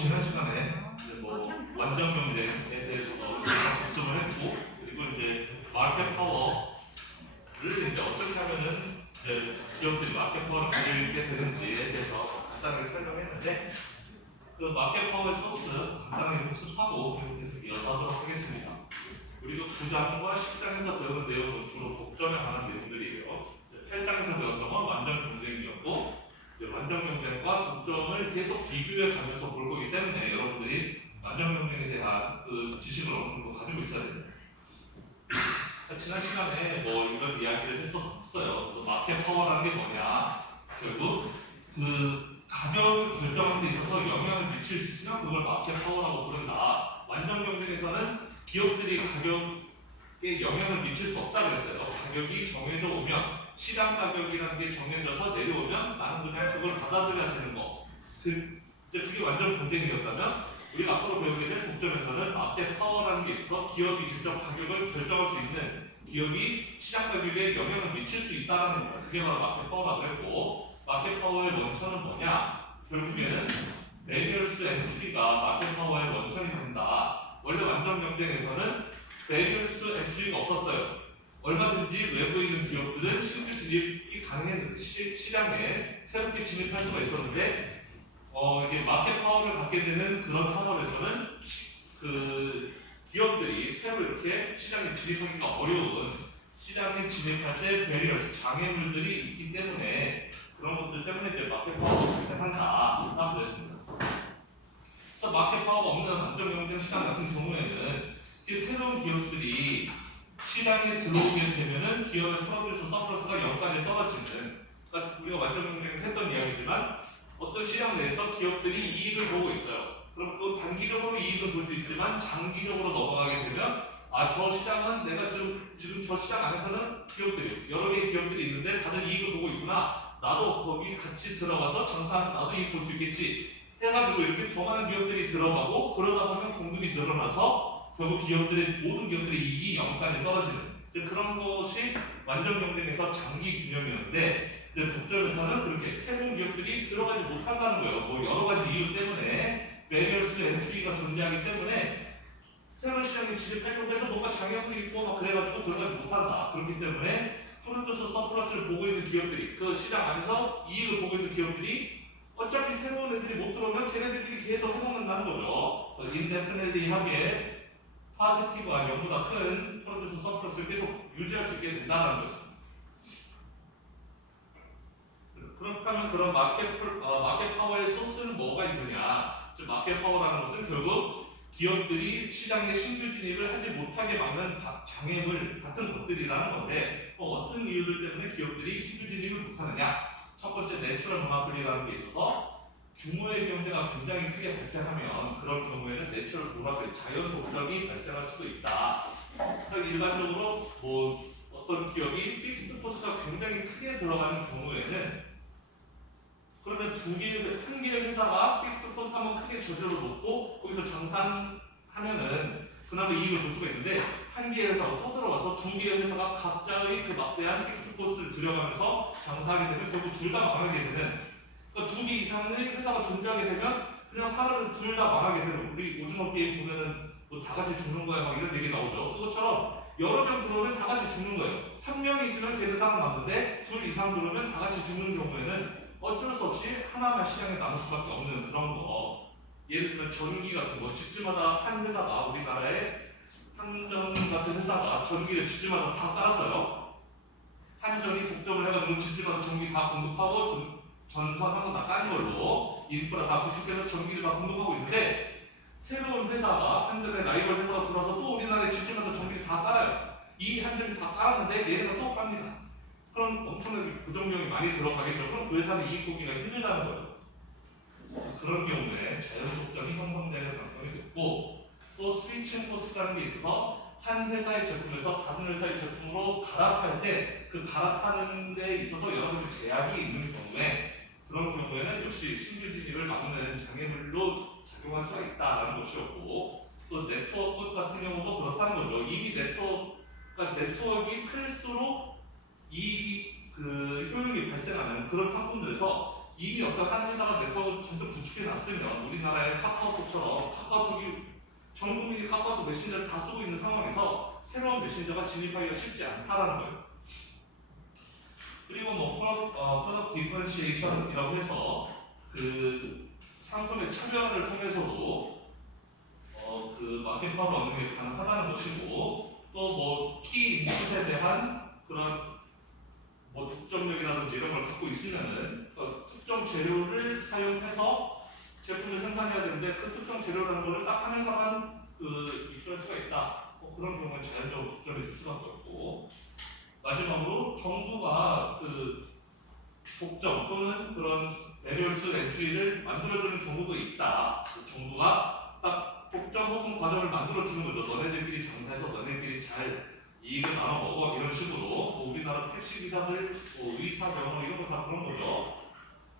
지난 시간에 이제 뭐 완전 경쟁에 대해서 말씀을 했고, 그리고 이제 마켓 파워를 이제 어떻게 하면은 이제 기업들이 마켓 파워를 가지게 되는지에 대해서 간단하게 설명했는데, 그 마켓 파워의 소스 간단하게 복습하고 계속 이어서 하도록 하겠습니다. 그리고 9장과 10장에서 배우는 내용은 주로 독점에 관한 내용들이에요. 8장에서 배웠던 건 완전 경쟁이었고, 완전 경쟁과 독점을 계속 비교해 가면서 볼 거기 때문에 여러분들이 완전 경쟁에 대한 그 지식을 어느 정도 가지고 있어야 돼요. 지난 시간에 뭐 이런 이야기를 했었어요. 그래서 마켓 파워라는 게 뭐냐? 결국 그 가격을 결정하는 데 있어서 영향을 미칠 수 있으면 그걸 마켓 파워라고 부른다. 완전 경쟁에서는 기업들이 가격에 영향을 미칠 수 없다 그랬어요. 가격이 정해져 오면, 시장 가격이라는 게 정해져서 내려오면 나는 그냥 그걸 받아들여야 되는 거. 그게 완전 경쟁이었다면, 우리가 앞으로 배우게 될 독점에서는 마켓 파워라는 게 있어서 기업이 직접 가격을 결정할 수 있는, 기업이 시장 가격에 영향을 미칠 수 있다는 거예요. 그게 바로 마켓 파워라고 했고, 마켓 파워의 원천은 뭐냐? 결국에는 베리얼스 엔트리가 마켓 파워의 원천이 된다. 원래 완전 경쟁에서는 베리얼스 엔트리가 없었어요. 얼마든지 외부에 있는 기업들은 신규 진입이 가능했는데, 시장에 새롭게 진입할 수가 있었는데, 이게 마켓 파워를 갖게 되는 그런 상황에서는 그 기업들이 새로 이렇게 시장에 진입하기가 어려운, 시장에 진입할 때 베리얼스 장애물들이 있기 때문에, 그런 것들 때문에 이제 마켓 파워가 발생한다 그랬습니다. 그래서 마켓 파워가 없는 완전 경쟁 시장 같은 경우에는 새로운 기업들이 시장에 들어오게 되면은 기업의 프로듀스 서플러스가 0까지 떨어지는, 그러니까 우리가 완전 경쟁에서 했던 이야기지만 어떤 시장 내에서 기업들이 이익을 보고 있어요. 그럼 그 단기적으로 이익을 볼 수 있지만 장기적으로 넘어가게 되면, 저 시장은 내가 지금 저 시장 안에서는 기업들이 여러 개의 기업들이 있는데 다들 이익을 보고 있구나, 나도 거기 같이 들어가서 장사하면 나도 이익 볼 수 있겠지 해가지고 이렇게 더 많은 기업들이 들어가고, 그러다 보면 공급이 늘어나서 결국 모든 기업들의 이익이 0까지 떨어지는, 그런 것이 완전 경쟁에서 장기 균형이었는데, 독점에서는 그렇게 새로운 기업들이 들어가지 못한다는 거예요. 뭐 여러 가지 이유 때문에, 베리얼스 엔트리가 존재하기 때문에 새로운 시장에 진입하려고 해도 뭔가 장애물이 있고 막 그래가지고 들어가지 못한다. 그렇기 때문에 프로듀스 서플러스를 보고 있는 기업들이, 그 시장 안에서 이익을 보고 있는 기업들이 어차피 새로운 애들이 못 들어오면 걔네들끼리 계속 해먹는다는 거죠. 인데피니트리하게 파지티브한 0보다 큰 프로듀스 서플러스를 계속 유지할 수 있게 된다는 거죠. 그렇다면 그런 마켓 파워의 소스는 뭐가 있느냐? 즉 마켓 파워라는 것은 결국 기업들이 시장에 신규 진입을 하지 못하게 막는 장애물 같은 것들이라는 건데, 어떤 이유들 때문에 기업들이 신규 진입을 못하느냐? 첫 번째, 내추럴 모노폴리라는 게 있어서 규모의 경제가 굉장히 크게 발생하면 그런 경우에는 내추럴 모노폴리, 자연 독점이 발생할 수도 있다. 그러니까 일반적으로 뭐 어떤 기업이 픽스드 코스트가 굉장히 크게 들어가는 경우에는, 그러면 한 개의 회사가 픽스드 코스트 한번 크게 저절로 놓고 거기서 장사하면은 그나마 이익을 볼 수가 있는데, 한 개의 회사가 또 들어와서 두 개의 회사가 각자의 그 막대한 픽스드 코스트를 들여가면서 장사하게 되면 결국 둘 다 망하게 되는, 그러니까 두 개 이상의 회사가 존재하게 되면 그냥 사람은 둘 다 망하게 되는, 우리 오징어 게임 보면은 뭐 다 같이 죽는 거야 막 이런 얘기 나오죠. 그것처럼 여러 명 들어오면 다 같이 죽는 거예요. 한 명이 있으면 걔는 살아남는데 둘 이상 들어오면 다 같이 죽는 경우에는 어쩔 수 없이 하나만 시장에 남을 수밖에 없는 그런 거. 예를 들면 전기 같은 거, 집집마다 한 회사가, 우리나라에 한전 같은 회사가 전기를 집집마다 다 깔았어요. 한전이 독점을 해가지고 집집마다 전기 다 공급하고 전선 한번 다 까는 걸로 인프라 다 구축해서 전기를 다 공급하고 있는데, 새로운 회사가, 한전의 라이벌 회사가 들어와서 또 우리나라에 집집마다 전기를 다 깔아요. 이 한전이 다 깔았는데 얘네가 또 깝니다. 그럼 엄청나게 고정비용이 많이 들어가겠죠. 그럼 그 회사는 이익 보기가 힘들다는 거예요. 그래서 그런 경우에 자연 독점이 형성되는 가능성이 높고, 또 스위칭 코스라는 게 있어서 한 회사의 제품에서 다른 회사의 제품으로 갈아탈 때 그 갈아타는 데 있어서 여러 가지 제약이 있는 경우에, 그런 경우에는 역시 신규 진입을 막는 장애물로 작용할 수가 있다는 것이었고, 또 네트워크 같은 경우도 그렇다는 거죠. 이미 네트워크가 클수록 그 효용이 발생하는 그런 상품들에서 이미 어떤 한 회사가 네트워크 전적 구축해 놨으면 우리나라의 카카오톡처럼 카카오톡이 전 국민이 카카오톡 메신저를 다 쓰고 있는 상황에서 새로운 메신저가 진입하기가 쉽지 않다라는 거예요. 그리고 뭐 프로덕트 디퍼런시에이션이라고 해서 그 상품의 차별화를 통해서도 그 마켓 파워를 얻는 게 가능하다는 것이고, 또 뭐 키 인풋에 대한 그런 뭐 독점력이라든지 이런 걸 갖고 있으면은 특정 재료를 사용해서 제품을 생산해야 되는데 그 특정 재료라는 거를 딱 하면서만 그 입수할 수가 있다. 그런 경우는 자연적으로 독점이 될 수밖에 없고, 마지막으로 정부가 그 독점 또는 그런 매뉴얼스 엔트리를 만들어주는 경우도 있다. 그 정부가 딱 독점 혹은 과정을 만들어주는 거죠. 너네들끼리 장사해서 너네들끼리 잘 이익을 나눠 먹어, 이런 식으로. 뭐 우리나라 택시 기사들, 뭐 의사, 병원 이런 거 다 그런 거죠.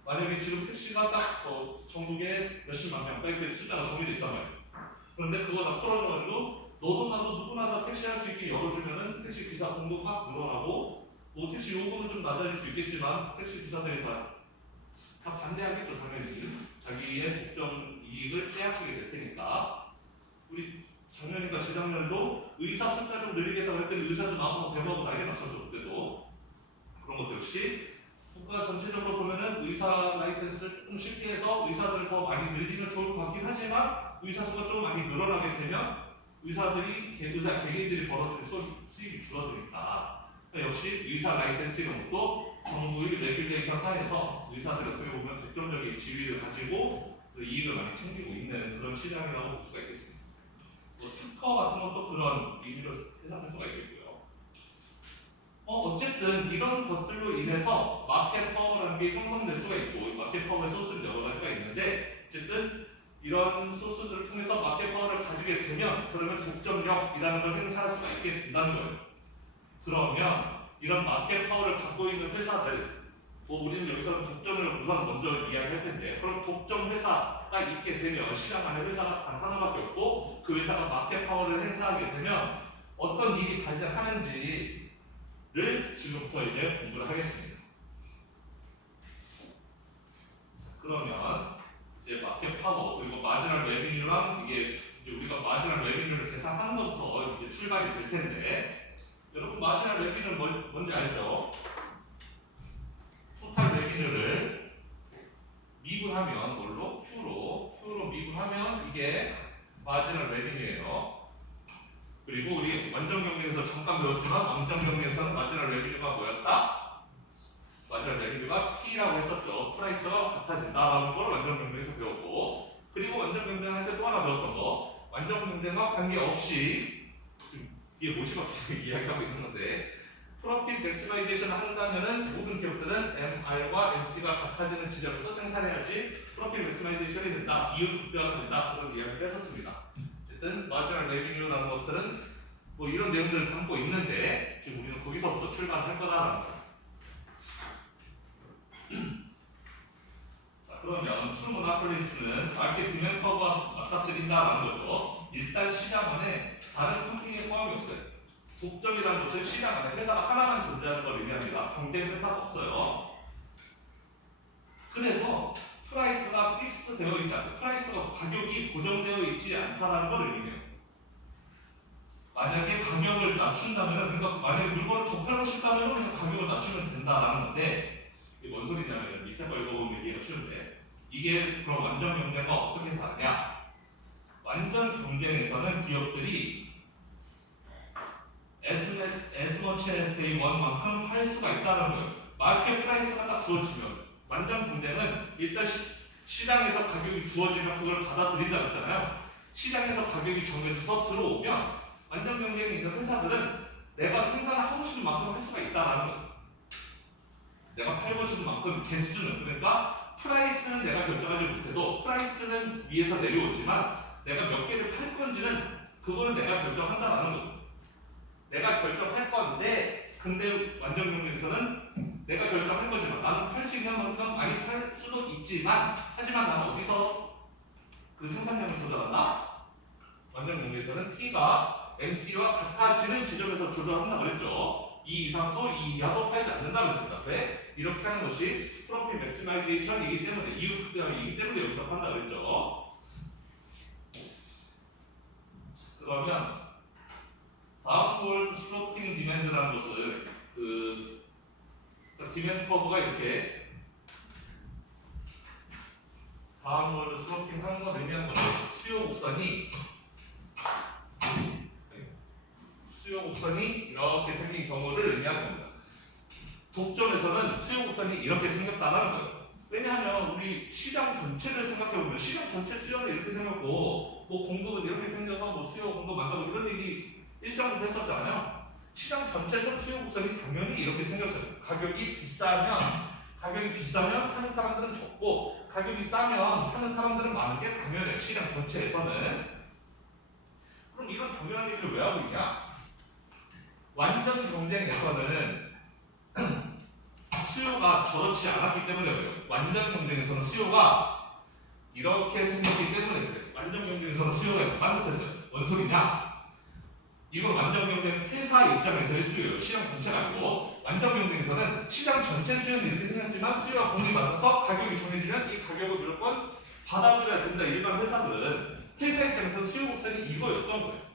만약에 지금 택시가 딱 전국에 몇십만 명, 이렇게 숫자가 정해져 있단 말이에요. 그런데 그거 다 풀어줘가지고 너도 나도 누구나 다 택시 할 수 있게 열어주면은 택시 기사 공도가 늘어나고, 뭐 택시 요금은 좀 낮아질 수 있겠지만 택시 기사들이 다 반대하겠죠. 당연히 자기의 독점 이익을 빼앗기게 될 테니까. 우리 작년인가 재작년에도 의사 숫자 좀 늘리겠다고 했더니 의사도 나와서 뭐 대박으로 난리 났었죠. 그때도. 그런 것도 역시 국가 전체적으로 보면은 의사 라이센스를 조금 쉽게 해서 의사들을 더 많이 늘리면 좋을 것 같긴 하지만, 의사 수가 좀 많이 늘어나게 되면 의사들이 의사 개개인들이 벌어들인 수익이 줄어드니까. 역시 의사 라이센스 이런 것도 정부의 레귤레이션 하에서 의사들이 어떻게 보면 독점적인 지위를 가지고 이익을 많이 챙기고 있는 그런 시장이라고 볼 수가 있겠습니다. 뭐 특허 같은 것도 그런 의미로 해석할 수가 있겠고요. 어쨌든 이런 것들로 인해서 마켓 파워라는 게 형성될 수가 있고, 마켓 파워의 소스는 여러 가지가 있는데, 어쨌든 이런 소스들을 통해서 마켓 파워를 가지게 되면 그러면 독점력이라는 걸 행사할 수가 있게 된다는 거예요. 그러면 이런 마켓 파워를 갖고 있는 회사들, 우리는 여기서는 독점을 우선 먼저 이야기할 텐데, 그럼 독점 회사가 있게 되면 시장 안에 회사가 단 하나밖에 없고 그 회사가 마켓 파워를 행사하게 되면 어떤 일이 발생하는지를 지금부터 이제 공부를 하겠습니다. 그러면 이제 마켓 파워 그리고 마지널 레비뉴랑 이게 이제 우리가 마지널 레비뉴를 계산하는 것부터 이제 출발이 될 텐데, 여러분 마지널 레비뉴는 뭔지 알죠? 토탈 레비뉴를 미분하면 뭘로? Q로 미분하면 이게 마지널 레비뉴예요. 그리고 우리 완전 경쟁에서 잠깐 배웠지만, 완전 경쟁에서는 마지널 레비뉴가 뭐였다? 마지널 레비뉴가 P라고 했었죠. 프라이스가 같아진다라는 걸 완전 경쟁에서 배웠고, 그리고 완전 경쟁할 때 또 하나 배웠던 거, 완전 경쟁과 관계없이 지금 뒤에 모시밖에 이야기하고 있는 건데, 프로핏 맥시마이제이션을 한다면은 모든 기업들은 MR과 MC가 같아지는 지점에서 생산해야지 프로핏 맥시마이제이션이 된다, 이윤 극대화가 된다, 그런 이야기를 했었습니다. 어쨌든 마지널 레비뉴라는 것들은 뭐 이런 내용들을 담고 있는데, 지금 우리는 거기서부터 출발할 거다라는 거예요. 자, 그러면 트루 모노폴리스는 마켓 디맨드 커브와 맞닥뜨린다라는 거죠. 일단 시장 안에 다른 컴퍼니의 포함이 없어요. 독점이라는 것은 시장 안에 회사가 하나만 존재하는 걸 의미합니다. 경쟁 회사가 없어요. 그래서 프라이스가 픽스 되어 있지 않고, 프라이스가 가격이 고정되어 있지 않다라는 걸 의미해요. 만약에 가격을 낮춘다면, 그러니까 만약에 물건을 더 팔고 싶다면 그냥 가격을 낮추면 된다라는 건데, 이게 뭔 소리냐면 밑에 거 읽어보면 이해가 쉬운데, 이게 그럼 완전 경쟁과 어떻게 다르냐? 완전 경쟁에서는 기업들이 as much as they want 만큼 팔 수가 있다는 거예요. 마켓 프라이스가 딱 주어지면, 완전 경쟁은 일단 시장에서 가격이 주어지면 그걸 받아들인다고 했잖아요. 시장에서 가격이 정해져서 들어오면 완전 경쟁에 있는 회사들은 내가 생산을 하고 싶은 만큼 할 수가 있다는 거예요. 내가 팔고 싶은 만큼 개수는, 그러니까 프라이스는 내가 결정하지 못해도 프라이스는 위에서 내려오지만 내가 몇 개를 팔 건지는 그거는 내가 결정한다는 거예요. 내가 결정할 건데, 근데 완전 경쟁에서는 내가 결정할 거지만 나는 팔 수 있는 만큼 많이 팔 수도 있지만, 하지만 나는 어디서 그 생산량을 조절한다? 완전 경쟁에서는 T가 MC와 같아지는 지점에서 조절한다고 그랬죠. 이 이상도 이 이하도 팔지 않는다고 했습니다. 왜? 이렇게 하는 것이 프로핏 맥시마이제이션이기 때문에 이유 극대화이기 때문에 여기서 판다 그랬죠. 그러면 다운월드 슬로핑 디맨드라는 것은 디맨드 커브가 이렇게 다운월드 슬로핑 하는 건 의미하는 거죠. 수요 곡선이 이렇게 생긴 경우를 의미하는 겁니다. 독점에서는 수요 곡선이 이렇게 생겼다는 거예요. 왜냐하면 우리 시장 전체를 생각해보면 시장 전체 수요는 이렇게 생겼고 뭐 공급은 이렇게 생겨서 뭐 수요 공급 만들고 이런 얘기 일정부터 했었잖아요. 시장 전체에서 수요 곡선이 당연히 이렇게 생겼어요. 가격이 비싸면 사는 사람들은 적고 가격이 싸면 사는 사람들은 많은 게 당연해요. 시장 전체에서는. 그럼 이런 당연한 얘기를 왜 하고 있냐? 완전 경쟁에서는 수요가 저렇지 않았기 때문에 그래요. 완전 경쟁에서는 수요가 이렇게 생겼기 때문에 그래요. 완전 경쟁에서는 수요가 이렇게 반듯했어요. 뭔 소리냐? 이건 완전 경쟁 회사 입장에서의 수요예요. 시장 전체가 아니고 완전 경쟁에서는 시장 전체 수요는 이렇게 생겼지만 수요가 공급받아서 가격이 정해지면 이 가격을 무조건 받아들여야 된다. 일반 회사들은 회사 입장에서 수요 곡선이 이거였던 거예요.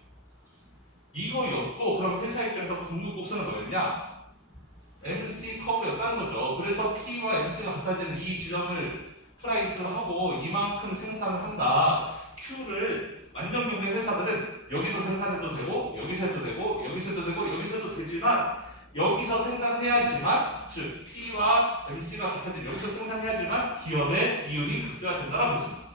이거였고 그럼 회사 입장에서 공급 곡선은 뭐였냐? MC 커브였다는 거죠. 그래서 P와 MC가 같아지는 이 지점을 프라이스로 하고 이만큼 생산을 한다. Q를 완전 경쟁 회사들은 여기서 생산해도 되고 여기서 해도 되고 여기서 해도 되고 여기서 해도 되지만 여기서 생산해야지만 즉 P와 MC가 같아지는 여기서 생산해야지만 기업의 이윤이 극대화된다라고 했습니다.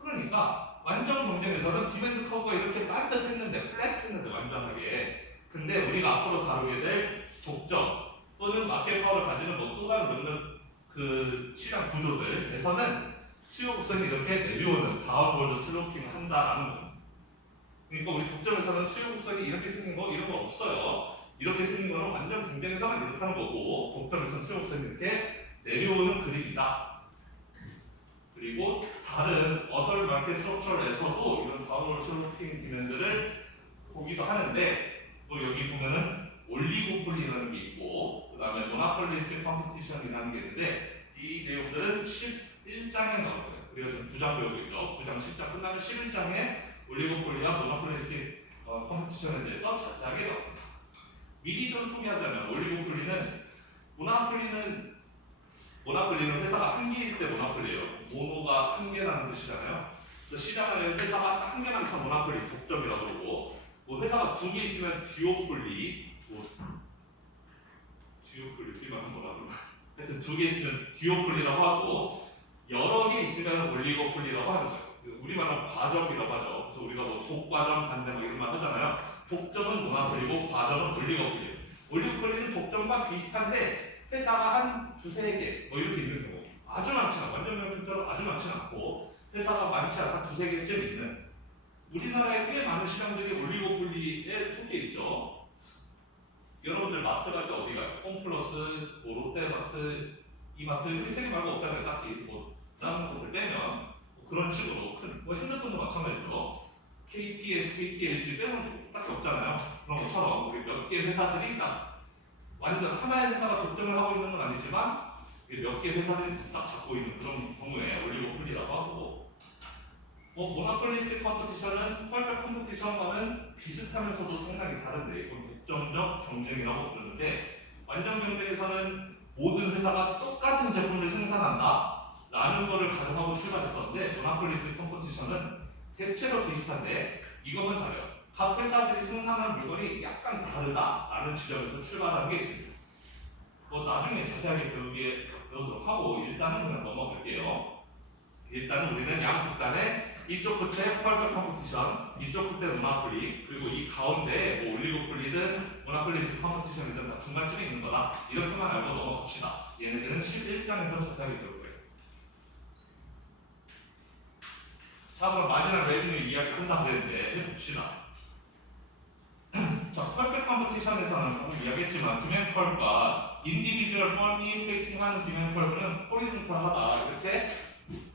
그러니까 완전 경쟁에서는 디맨드 커브가 이렇게 반듯했는데 플랫했는데 완전하게 근데 우리가 앞으로 다루게 될 독점 또는 마켓 파워를 가지는 뭐 또 다른 몇몇 그 시장 구조들에서는 수요 곡선이 이렇게 내려오는 다운월드 슬로핑을 한다라는 겁니다. 그러니까 우리 독점에서는 수요 곡선이 이렇게 생긴 거 이런 거 없어요. 이렇게 생긴 거는 완전 경쟁에서만 이렇게 하는 거고 독점에서는 수요 곡선이 이렇게 내려오는 그림이다. 그리고 다른 어덜 마켓 스트럭처에서도 이런 다운월드 슬로핑 디맨드를 보기도 하는데 또 여기 보면은 올리고폴리라는 게 있고 그 다음에 모나폴리스 컴피티션이라는 게 있는데 이 내용들은 11장에 나올 거예요. 우리가 지금 9장 배우고 있죠. 9장 10장 끝나면 11장에 올리고폴리와 모나폴리스 컴피티션에 대해서 자세하게 나옵니다. 미리 좀 소개하자면 모나폴리는 회사가 한 개일 때 모나폴리예요. 모노가 한 개라는 뜻이잖아요. 그래서 시장을 회사가 딱 한 개만 있어 모나폴리 독점이라고 그러고 뭐 회사가 두 개 있으면 듀오폴리, 듀오폴리만 뭐라고 하여튼 두 개 있으면 듀오폴리라고 하고 여러 개 있으면 올리고폴리라고 하는 거예요. 우리말은 과점이라고 하죠. 그래서 우리가 뭐 독과점 반대 막 이런 말 하잖아요. 독점은 모나폴리고 과점은 올리고폴리예요. 올리고폴리는 독점과 비슷한데 회사가 한 두세 개 뭐 이렇게 있는 경우 아주 많지 않아. 완전 명품처럼 아주 많지 않고 회사가 많지 않아 두세 개쯤 있는 우리나라에 꽤 많은 시장들이 올리고폴리에 속해 있죠. 여러분들 마트 갈 때 어디 가요? 홈플러스, 뭐 롯데마트, 이마트 이렇게 세 개 말고 없잖아요. 딱히 뭐 작은 것들 빼면 뭐 그런 식으로 큰 뭐 핸드폰도 마찬가지죠. KT, SKT, LG 빼면 딱히 없잖아요. 그런 것처럼 우리 몇 개 회사들이 있다. 완전 하나의 회사가 독점을 하고 있는 건 아니지만 몇 개 회사들이 딱 잡고 있는 그런 경우에 올리고폴리라고 하고 모노폴리스 컴피티션은 퍼펙트 컴피티션과는 비슷하면서도 상당히 다른데 이건 독점적 경쟁이라고 부르는데 완전 경쟁에서는 모든 회사가 똑같은 제품을 생산한다 라는 거를 가정하고 출발했었는데 모노폴리스 컴피티션은 대체로 비슷한데 이거는 달라요. 각 회사들이 생산하는 물건이 약간 다르다라는 지점에서 출발하는 게 있습니다. 나중에 자세하게 배우도록 하고 일단은 그냥 넘어갈게요. 일단은 우리는 양극단에 이쪽 끝에 퍼펙트 컴피티션, 이쪽 끝에 모노폴리, 그리고 이 가운데 뭐 올리고폴리든 모노폴리스 컴피티션이든 다 중간쯤에 있는 거다. 이렇게만 알고 넘어갑시다. 얘네들은 11장에서 자세하게 배울 거예요. 자, 그럼 마지막 레비뉴 이야기 한다고 그랬는데 해봅시다. 자, 퍼펙트 컴피티션에서는 방금 이야기했지만 디맨드 컬브가 인디비주얼 펌이 페이싱하는 디맨드 컬브는 호리존탈하다 이렇게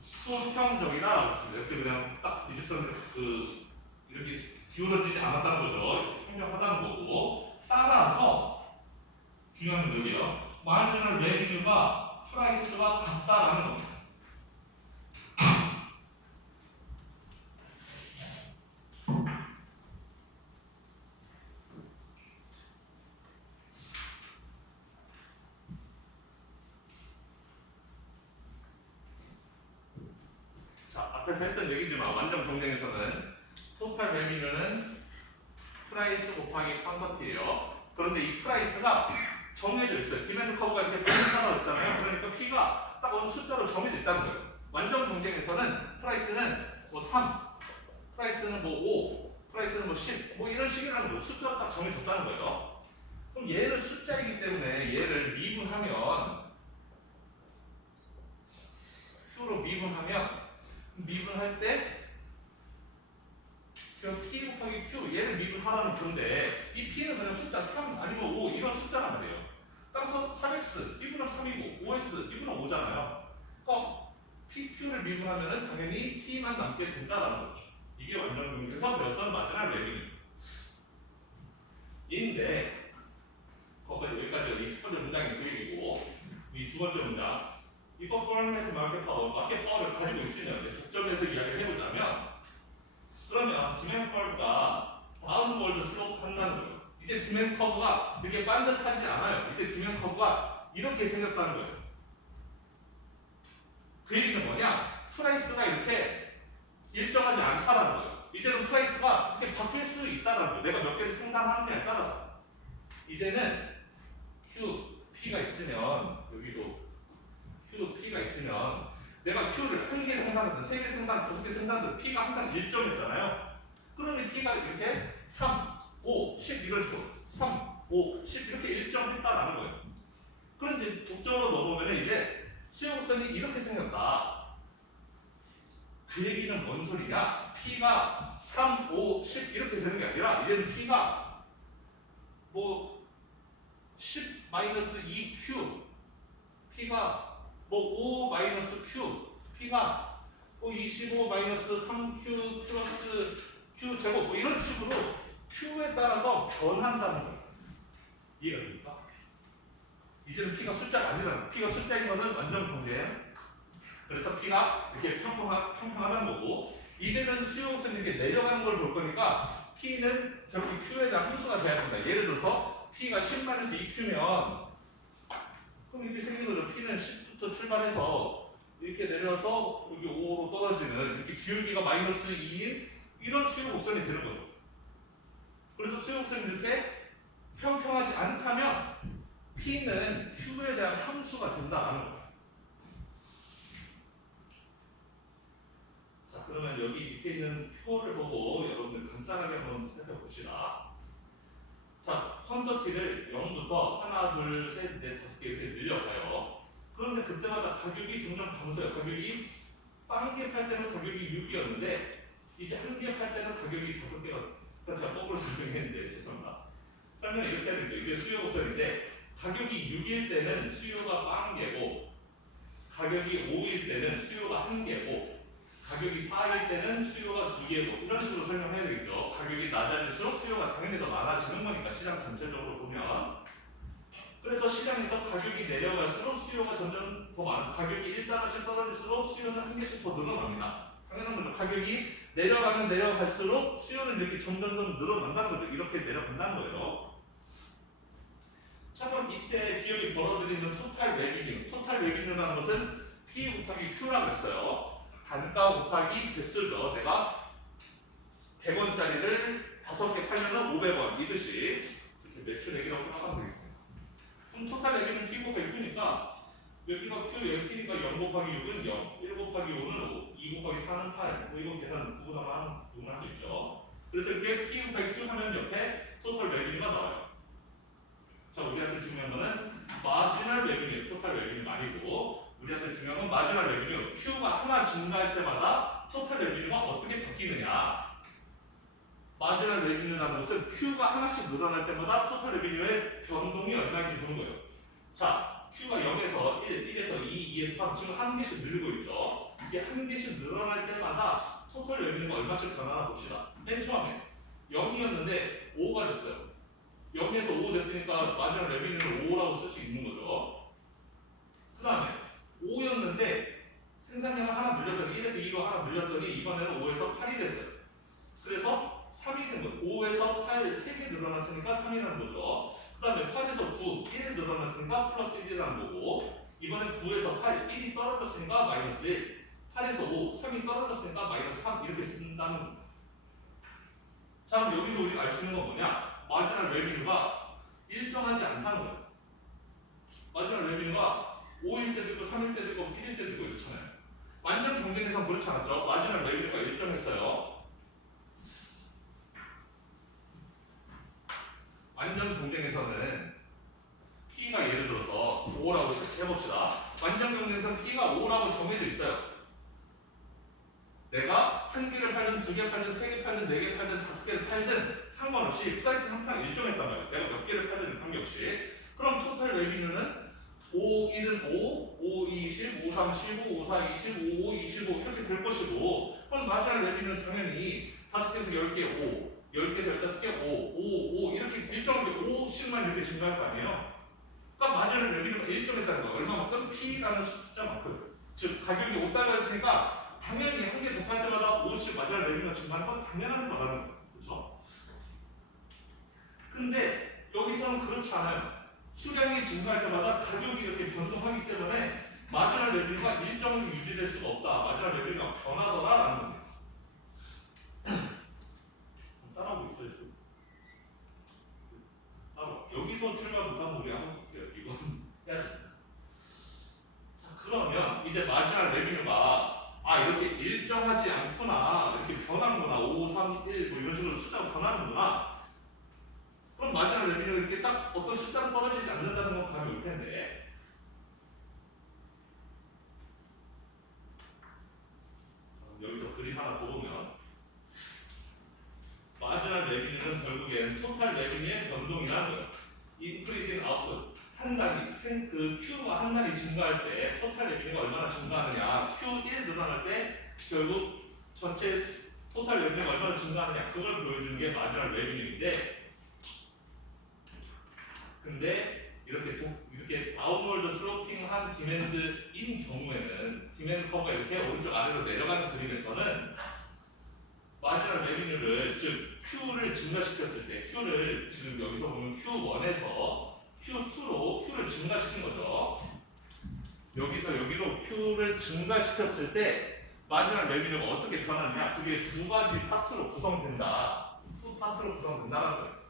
수평적이다라고 했습니다. 이렇게 그냥 딱 일직선으로 이렇게 기울어지지 않았다는 거죠. 평평하다는 거고, 따라서 중요한 건 여기요. 마지널 레비뉴가 프라이스와 같다라는 겁니다. 자, 앞에서 했던 얘기지만 완전 경쟁에서는 토탈 레비뉴는 프라이스 곱하기 퀀터티예요. 그런데 이 프라이스가 정해져 있어요. 디맨드 커브가 이렇게 따라 있잖아요. 그러니까 P가 딱 어느 숫자로 정해져 있다는 거예요. 완전 경쟁에서는 프라이스는 뭐 3, 프라이스는 뭐 5, 프라이스는 뭐 10, 뭐 이런 식이라는 거예요. 숫자로 딱 정해졌다는 거예요. 그럼 얘는 숫자이기 때문에 얘를 미분하면 Q로 미분할 때 P 곱하기 Q 얘를 미분하라는 건데 이 P는 그냥 숫자 3 아니면 5 이런 숫자란 말이에요. 따라서 3x 1분은 3이고 5x 1분은 5잖아요. 그럼 PQ를 미분하면은 당연히 P만 남게 된다라는 거죠. 이게 완전 경쟁에서 배웠던 마지막 레비뉴. 인데 여기까지가 이 첫 번째 문장의 교육이고 이 두 번째 문장 이 퍼포먼스 마켓 파워를 가지고 있으면 독점에서 이야기를 해보자면 그러면 디맨드 커브가 다운월드 슬로프 한다는 거예요. 이제 디맨드 커브가 이렇게 반듯하지 않아요. 이제 디맨드 커브가 이렇게 생겼다는 거예요. 그 얘기는 뭐냐? 프라이스가 이렇게 일정하지 않다라는 거예요. 이제는 프라이스가 이렇게 바뀔 수 있다는 거예요. 내가 몇 개를 생산하느냐에 따라서. 이제는 Q, P가 있으면 여기도 Q, P가 있으면 내가 Q를 한 개 생산하든 세 개 생산, 5개 생산하든 P가 항상 일정했잖아요. 그러면 P가 이렇게 3, 5, 10 이런 식으로 3, 5, 10 이렇게 일정했다라는 거예요. 그런데 독점으로 넘어오면 이제 수용성이 이렇게 생겼다. 그 얘기는 뭔 소리냐? P가 3, 5, 10 이렇게 되는 게 아니라 이제는 P가 뭐 10-2Q P가 뭐 5-Q P가 뭐 25-3Q 플러스 Q 제곱 뭐 이런 식으로 Q에 따라서 변한다는 거예요. 이해가 됩니까? 이제는 P가 숫자가 아니라는 거예요. P가 숫자인 것은 완전 공개예요. 그래서 P가 이렇게 평평하다는 거고 이제는 수용성이 이렇게 내려가는 걸 볼 거니까 P는 저렇게 Q에 대한 함수가 돼야 된다. 예를 들어서 P가 10-2Q면 그럼 이렇게 생긴 거죠. P는 10부터 출발해서 이렇게 내려서 여기 5로 떨어지는 이렇게 기울기가 -2인 이런 수용 곡선이 되는 거죠. 그래서 수용 곡선이 이렇게 평평하지 않다면 P는 Q에 대한 함수가 된다는 거예요. 자, 그러면 여기 밑에 있는 표를 보고 여러분들 간단하게 한번 살펴봅시다. 자, 퀀터티를 0부터 하나, 둘, 셋, 넷, 5개 이렇게 늘려가요. 그런데 그때마다 가격이 점점 감소해요. 가격이 빵개 팔 때는 가격이 6이었는데 이제 한 개 팔 때는 가격이 5개가 제가 거꾸로 설명했는데 죄송합니다. 설명 이렇게 해야 되죠. 이게 수요 곡선인데 가격이 6일 때는 수요가 빵개고 가격이 5일 때는 수요가 1개고 가격이 4일 때는 수요가 2개고 이런 식으로 설명해야 되겠죠. 가격이 낮아질수록 수요가 당연히 더 많아지는 거니까 시장 전체적으로 보면 그래서 시장에서 가격이 내려갈수록 수요가 점점 더 많고 가격이 1달러씩 떨어질수록 수요는 한 개씩 더 늘어납니다. 당연한 거죠. 가격이 내려가면 내려갈수록 수요는 이렇게 점점 늘어난다는 거죠. 이렇게 내려간다는 거예요. 참고로 이때 기업이 벌어들이는 토탈 레비뉴라는 것은 P 곱하기 Q라고 했어요. 단가 곱하기 개수죠. 내가 100원짜리를 5개 팔면은 500원 이듯이 이렇게 매출액이라고 생각하면 되겠습니다. 그럼 토탈 레비뉴는 P 곱하기 Q니까 여기가 Q, 여기 P니까 0 곱하기 6은 0, 1 곱하기 5는 5, 2 곱하기 4는 8. 뭐 이거 계산 누구나 할 수 있죠. 그래서 이렇게 P 곱하기 Q 하면 옆에 토탈 레비뉴가 나와요. 자, 우리한테 중요한 거는 마지널 레비뉴, 토탈 레비뉴 아니고 우리한테 중요한 건 마지널 레비뉴. Q가 하나 증가할 때마다 토탈 레비뉴가 어떻게 바뀌느냐. 마지널 레비뉴라는 것은 Q가 하나씩 늘어날 때마다 토탈 레비뉴의 변동이 얼마인지 보는 거예요. 자, Q가 0에서 1, 1에서 2, 2에서 3 지금 한 개씩 늘고 있죠. 이게 한 개씩 늘어날 때마다 토탈 레비뉴가 얼마씩 변하나 봅시다. 맨 처음에 0이었는데 5가 됐어요. 0에서 5 됐으니까 마지막 레비뉴를 5라고 쓸 수 있는 거죠. 그 다음에 5였는데 생산량을 하나 늘렸더니 1에서 2로 하나 늘렸더니 이번에는 5에서 8이 됐어요. 그래서 3이 된 거예요. 5에서 8, 3개 늘어났으니까 3이라는 거죠. 그 다음에 8에서 9, 1 늘어났으니까 플러스 1이라는 거고, 이번엔 9에서 8, 1이 떨어졌으니까 마이너스 1, 8에서 5, 3이 떨어졌으니까 마이너스 3 이렇게 쓴다는 거예요. 자, 그럼 여기서 우리가 알 수 있는 건 뭐냐? 마지막 레비뉴가 일정하지 않다는 거예요. 마지막 레비뉴가 5일 때도 있고 3일 때도 있고 1일 때도 있고 이렇잖아요. 완전 경쟁에서는 그렇지 않았죠? 마지막 레비뉴가 일정했어요. 완전 경쟁에서는 P가 예를 들어서 5라고 해봅시다. 완전 경쟁에서는 P가 5라고 정해져 있어요. 내가 한 개를 팔든 두 개 팔든 세 개 팔든 네 개 팔든 다섯 개를 팔든 상관없이 프라이스는 항상 일정했단 말이에요. 내가 몇 개를 팔든 관계없이. 그럼 토탈 레비뉴는 5, 1은 5, 5, 2, 10, 5, 3, 15, 5, 4, 20, 5, 5, 25 이렇게 될 것이고, 그럼 마지막 레비뉴는 당연히 5개에서 10개 5, 10개에서 15개 5, 5, 5 이렇게 일정하게 5씩만 이렇게 증가할 거 아니에요? 그러니까 마지막 레비뉴가 일정했다는 거예요. 얼마만큼? P라는 숫자만큼. 즉 가격이 5달러였으니까 당연히 한 개 더 팔 때마다 5씩 마지막 레비뉴가 증가하는 건 당연한 거라는 거예요. 그렇죠? 근데 여기서는 그렇지 않아요. 수량이 증가할 때마다 가격이 이렇게 변동하기 때문에 마지막 레비뉴가 일정히 유지될 수가 없다. 마지막 레비뉴가 변하더라라는 겁니다. 따라하고 있어요 지금. 여기서 출발 못하면 우리 한번 볼게요. 이건 해야 됩니다. 자, 그러면 이제 마지막 레비뉴가 이렇게 일정하지 않구나, 이렇게 변하는구나, 5, 3, 1 뭐 이런 식으로 숫자가 변하는구나. 그럼 마지막 레비뉴가 이렇게 딱 어떤 숫자로 떨어지지 않는다는 건 감이 올 텐데, 여기서 그림 하나 더 보면 마지막 레비뉴는 결국엔 토탈 레비뉴의 변동이라는 거예요. increase in output. 한 단위, 그 Q가 한 단위 증가할 때 토탈 레비뉴가 얼마나 증가하느냐, Q1 늘어날 때 결국 전체 토탈 레비뉴가 얼마나 증가하느냐, 그걸 보여주는 게 마지막 레비뉴인데, 근데 이렇게 다운월드 슬로핑한 디맨드인 경우에는 디맨드 커브가 이렇게 오른쪽 아래로 내려가는 그림에서는 마지막 레비뉴를, 즉 Q를 증가시켰을 때, Q를 지금 여기서 보면 Q1에서 Q2로 Q를 증가시킨 거죠. 여기서 여기로 Q를 증가시켰을 때 마지막 레비뉴가 어떻게 변하느냐, 그게 두 가지 파트로 구성된다. 두 파트로 구성된다는 거예요.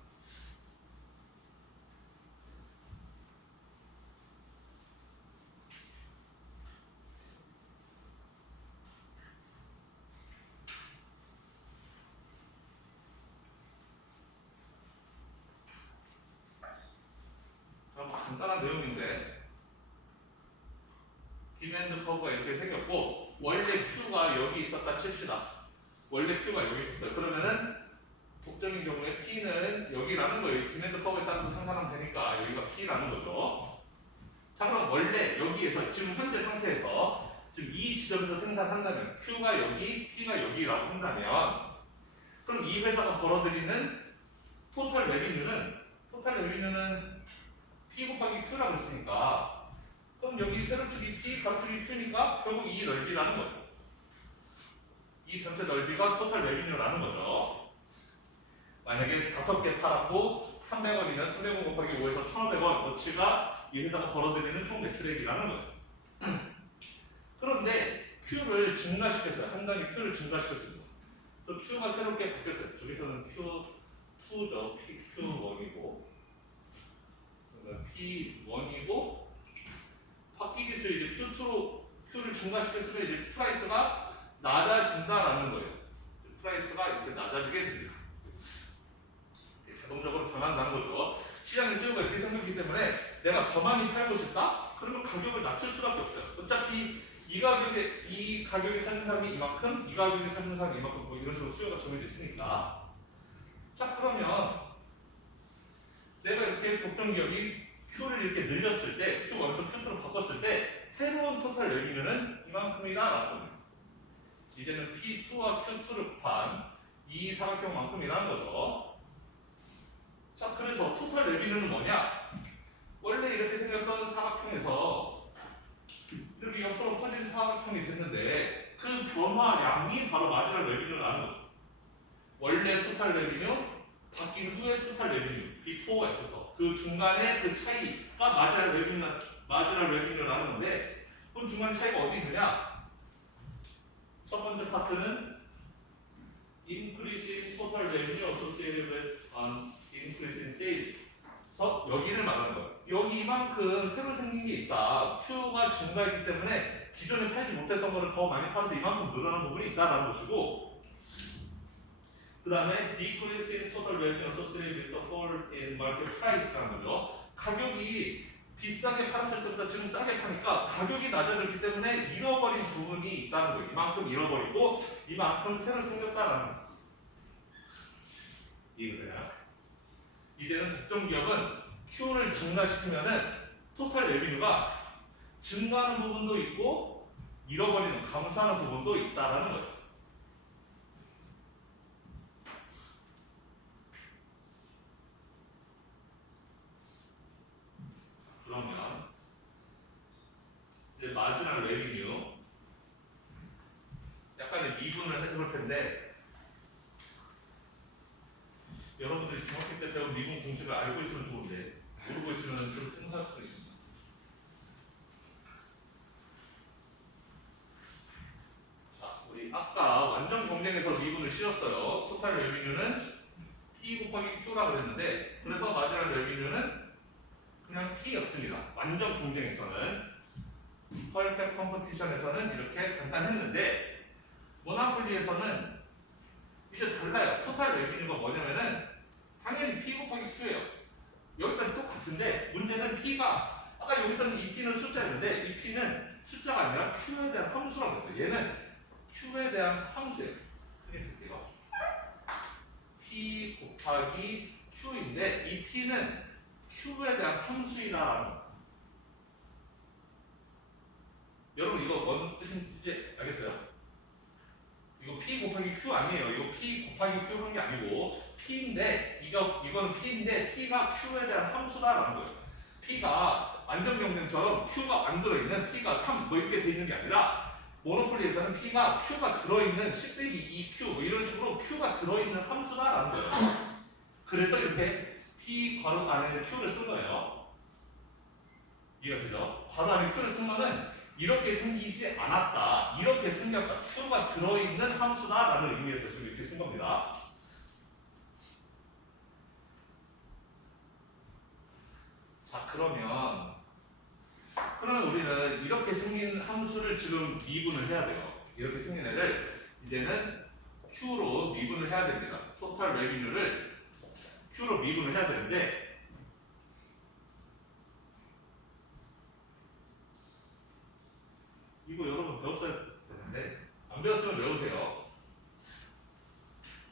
간단한 내용인데, 디맨드 커브가 이렇게 생겼고, 원래 Q가 여기 있었다 칩시다. 원래 Q가 여기 있었어요. 그러면은 독점인 경우에 P는 여기라는 거예요. 디맨드 커브에 따라서 생산하면 되니까 여기가 P라는 거죠. 자, 그럼 원래 여기에서 지금 현재 상태에서 지금 이 지점에서 생산한다면 Q가 여기, P가 여기라고 한다면, 그럼 이 회사가 벌어들이는 토탈 레비뉴는 P 곱하기 Q라고 했으니까, 그럼 여기 세로축이 P, 가로축이 Q니까 결국 이 넓이라는 거죠. 이 전체 넓이가 토탈 레비뉴라는 거죠. 만약에 5개 팔았고 300원이면 300원 곱하기 5에서 1,500원 어치가 이 회사가 벌어들이는 총 매출액이라는 거예요. 그런데 Q를 증가시켰어요. 한 단위 Q를 증가시켰습니다. 그래서 Q가 새롭게 바뀌었어요. 저기서는 Q2죠. Q1이고 P1이고 바뀌겠죠. 이제 Q2로 Q를 증가시켰으면 이제 프라이스가 낮아진다라는 거예요. 프라이스가 이렇게 낮아지게 됩니다. 자동적으로 변한다는 거죠. 시장의 수요가 이렇게 생겼기 때문에 내가 더 많이 팔고 싶다? 그러면 가격을 낮출 수밖에 없어요. 어차피 이 가격에 사는 사람이 이만큼, 이 가격에 사는 사람이 이만큼, 뭐 이런 식으로 수요가 정해져 있으니까. 자, 그러면 내가 이렇게 독점 기업이 Q를 이렇게 늘렸을 때, Q1에서 Q2로 바꿨을 때 새로운 토탈 레비뉴는 이만큼이다 라는 겁니다. 이제는 P2와 Q2를 곱한 이 사각형만큼이라는 거죠. 자, 그래서 토탈 레비뉴는 뭐냐? 원래 이렇게 생겼던 사각형에서 이렇게 옆으로 퍼진 사각형이 됐는데 그 변화량이 바로 마지막 레비뉴라는 거죠. 원래 토탈 레비뉴, 바뀐 후에 토탈 레비뉴, 비포 애프터. 그 중간에 그 차이가 마지막 레비뉴라는 건데 그럼 중간 차이가 어디 있느냐? 첫 번째 파트는 increase in total revenue associated with increase in sales. 그래서 여기를 말하는 거예요. 여기 이만큼 새로 생긴 게 있다. Q가 증가했기 때문에 기존에 팔지 못했던 거를 더 많이 팔아서 이만큼 늘어난 부분이 있다라는 것이고, 그 다음에 decrease in total revenue associated with the fall in market price라는 거죠. 가격이 비싸게 팔았을 때보다 지금 싸게 파니까 가격이 낮아졌기 때문에 잃어버린 부분이 있다는 거예요. 이만큼 잃어버리고 이만큼 새로 생겼다라는 거예요. 이해돼요? 이제는 특정 기업은 Q를 증가시키면은 토탈 레비뉴가 증가하는 부분도 있고 잃어버리는 감소하는 부분도 있다라는 거예요. 그러면 이제 마지막 레비뉴 약간의 미분을 해볼 텐데, 여러분들이 중학교 때 배운 미분 공식을 알고 있으면 좋은데 모르고 있으면 좀 생소할 수도 있습니다. 자, 우리 아까 완전 경쟁에서 미분을 씌웠어요. 토탈 레비뉴는 P 곱하기 Q라고 그랬는데, 그래서 마지막 레비뉴는 그냥 P였습니다. 완전 경쟁에서는, 퍼펙트 컴퍼티션에서는 이렇게 간단했는데, 모나폴리에서는 이제 달라요. 토탈 레비뉴가 뭐냐면은 당연히 P 곱하기 Q예요. 여기까지 똑같은데 문제는 P가, 아까 여기서는 이 P는 숫자였는데 이 P는 숫자가 아니라 Q에 대한 함수라고 했어요. 얘는 Q에 대한 함수예요. 그냥 쓸게요. P 곱하기 Q인데 이 P는 Q에 대한 함수이다라는 거예요. 여러분 이거 뭔 뜻인지 알겠어요? 이거 P 곱하기 Q 아니에요. 이거 P 곱하기 Q 하는 게 아니고 P인데 이거는 P인데 P가 Q에 대한 함수다라는 거예요. P가 완전 경쟁처럼 Q가 안 들어있는 P가 3 뭐 이렇게 돼 있는 게 아니라, 모노폴리에서는 P가 Q가 들어있는 10 빼기 2Q 뭐 이런 식으로 Q가 들어있는 함수다라는 거예요. 그래서 이렇게 P 괄호 안에 Q를 쓴 거예요. 이해가 되죠? 괄호 안에 Q를 쓴 거는 이렇게 생기지 않았다, 이렇게 생겼다, Q가 들어있는 함수다라는 의미에서 지금 이렇게 쓴 겁니다. 자, 그러면 우리는 이렇게 생긴 함수를 지금 미분을 해야 돼요. 이렇게 생긴 애를 이제는 Q로 미분을 해야 됩니다. 토탈 레비뉴를 Q로 미분을 해야 되는데, 이거 여러분 배웠어야 되는데 안 배웠으면 외우세요.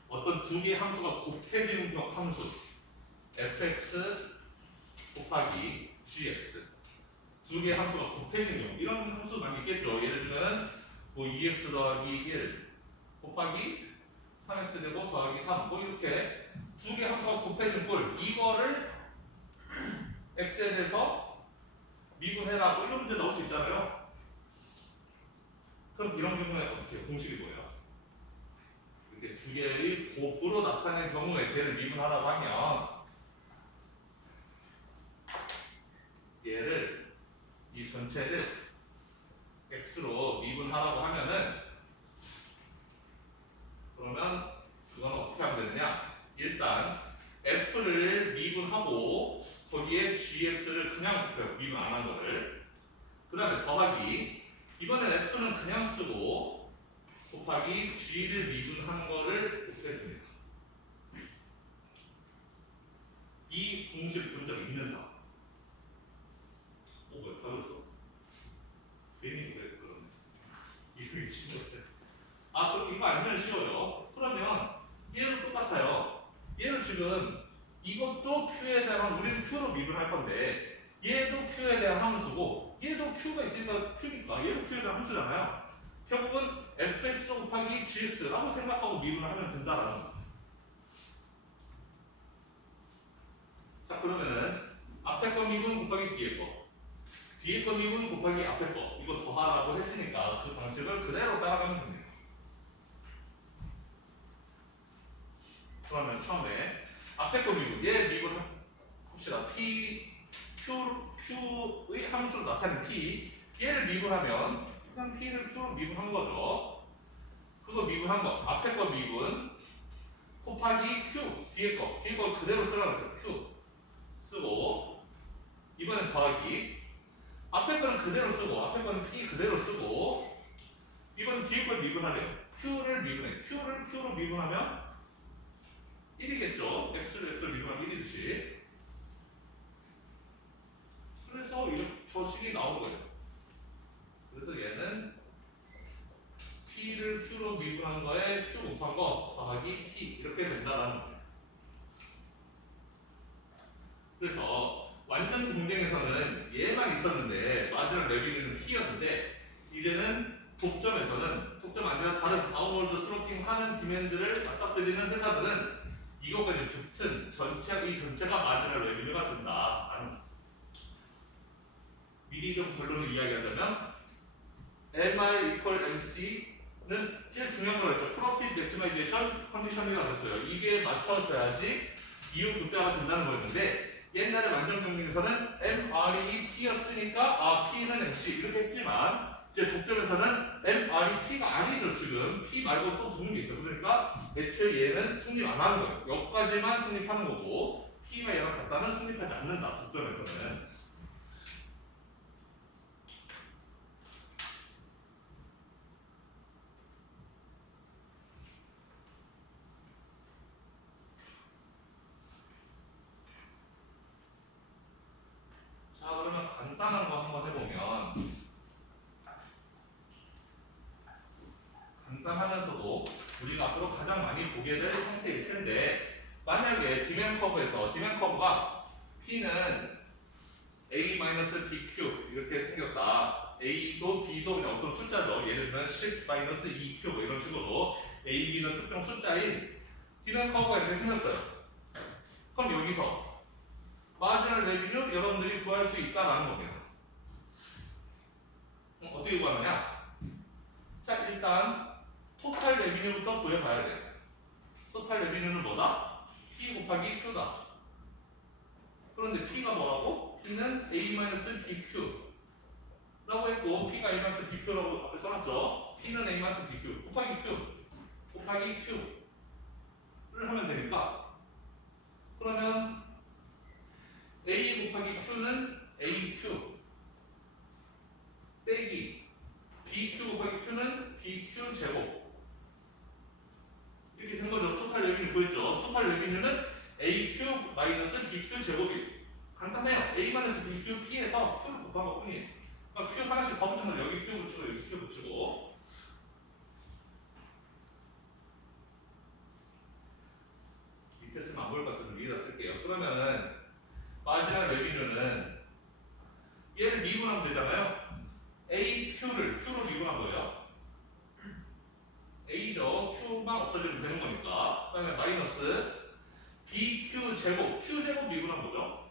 어떤 두 개의 함수가 곱해지는 함수 fx 곱하기 gx, 두 개의 함수가 곱해지는 경우 이런 함수 많이 있겠죠. 예를 들면 뭐 2x 더하기 1 곱하기 3x 제곱 더하기 3 뭐 이렇게 두 개의 함수가 곱해진 꼴, 이거를 x에 대해서 미분해라 뭐 이런 문제 나올 수 있잖아요. 그럼 이런 경우에 어떻게 해요? 공식이 뭐예요? 이렇게 두 개의 곱으로 나타낸 경우에 걔를 미분하라고 하면, 얘를 이 전체를 x로 미분하라고 하면은, 그러면 그건 어떻게 하면 되느냐? 일단 f를 미분하고 거기에 gx를 그냥 곱해요. 미분 안 한 거를. 그 다음에 더하기, 이번엔 f는 그냥 쓰고 곱하기 g를 미분한 거를 곱해줍니다. 이 공식 본 적 있는 사람? 뭐야, 다 그랬어? 괜히 그래, 그러네. 이거 쉬웠대. 아, 그럼 이거 알면 쉬워요. 그러면 얘도 똑같아요. 얘는 지금 이것도 Q에 대한, 우리는 Q로 미분할 건데 얘도 Q에 대한 함수고 얘도 Q가 있으니까 Q니까 얘도 Q에 대한 함수잖아요. 결국은 fx 곱하기 gx라고 생각하고 미분을 하면 된다라는 거예요. 자, 그러면은 앞에 거 미분 곱하기 뒤에 거, 뒤에 거 미분 곱하기 앞에 거, 이거 더하라고 했으니까 그 방식을 그대로 따라가면 됩니다. 그러면 처음에 앞에 거 미분, 얘 미분 합시다. p, q의 함수로 나타낸 p, 얘를 미분하면 그냥 p를 q로 미분한 거죠. 그거 미분한 거, 앞에 거 미분 곱하기 q, 뒤에 거 그대로 쓰라고 했어요. q 쓰고, 이번엔 더하기, 앞에 거는 그대로 쓰고, 앞에 거는 p 그대로 쓰고, 이번엔 뒤에 걸 미분하래요. q를 미분해. q를 q로 미분하면 1이겠죠. x를 x로 미분하면 1이듯이. 그래서 이렇게 저 식이 나온 거예요. 그래서 얘는 p를 q로 미분한 거에 q 곱한 거 더하기 p 이렇게 된다라는 거예요. 그래서 완전 공정에서는 얘만 있었는데 마지막 레비뉴는 p였는데, 이제는 독점 아니라 다른 다운로드 스로핑 하는 디맨드를 맞닥뜨리는 회사들은 이것까지 붙은 이 전체가 마지막 레비뉴가 된다라는 거예요. 미리 좀 결론을 이야기하자면 MI equal MC는 제일 중요한 거였죠. 프로핏 맥시마이제이션 컨디션이라고 했어요. 이게 맞춰져야지 이후 극대화가 된다는 거였는데, 옛날에 완전 경쟁에서는 MR이 P였으니까 P는 MC 이렇게 했지만, 이제 독점에서는 MR이 P가 아니죠. 지금 P 말고 또 두는 게 있어요. 그러니까 애초에 얘는 성립 안 하는 거예요. 여기까지만 성립하는 거고 P가 얘랑 같다는 성립하지 않는다. 독점에서는. 자, 그러면 간단한 거 한번 해보면, 간단하면서도 우리가 앞으로 가장 많이 보게 될 형태일 텐데, 만약에 디맨 커브가 P는 A-BQ 이렇게 생겼다. A도 B도 그냥 어떤 숫자죠. 예를 들면 10-2Q 뭐 이런 식으로 A, B는 특정 숫자인 디맨 커브가 이렇게 생겼어요. 그럼 여기서 마지널 레비뉴 여러분들이 구할 수 있다라는 거예요. 어떻게 구하느냐? 자, 일단 토탈 레비뉴부터 구해봐야 돼. 토탈 레비뉴는 뭐다? P 곱하기 Q다. 그런데 P가 뭐라고? P는 A-BQ 라고 했고, P가 A-BQ라고 앞에 써놨죠. P는 A-BQ 곱하기 Q를 하면 되니까, 그러면 A 곱하기 Q는 AQ 빼기 BQ 곱하기 Q는 BQ 제곱 이렇게 된 거죠. 토탈 레비뉴 구했죠. 토탈 레비뉴는 AQ 마이너스 BQ 제곱이 간단해요. A 마이너스 BQ P에서 Q를 곱한 것 뿐이에요. 그러니까 Q 하나씩 더 붙이면 여기 Q 붙이고 여기 Q 붙이고, 밑에 쓰면 안 보일 것 같아서 위에다 쓸게요. 그러면은 마지막 레비뉴는 얘를 미분하면 되잖아요. AQ를 Q로 미분한 거예요. A죠. Q만 없어지면 되는 거니까. 그 다음에 마이너스 BQ 제곱, Q 제곱 미분한 거죠.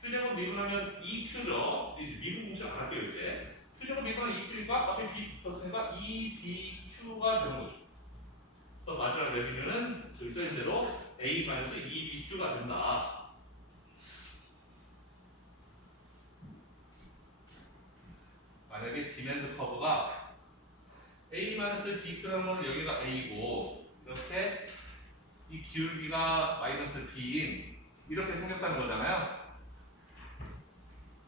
Q 제곱 미분하면 2Q죠. 미분 공식 안 할게요, 이제. Q 제곱 미분하면 2Q니까 앞에 B 붙었으니까 2BQ가 되는 거죠. 그래서 마지막 레비뉴는 저기 써있는 대로 A-2BQ가 된다. 만약에 디맨드 커브가 A-BQ라는 여기가 A고, 이렇게 이 기울기가 마이너스 B인 이렇게 생겼다는 거잖아요.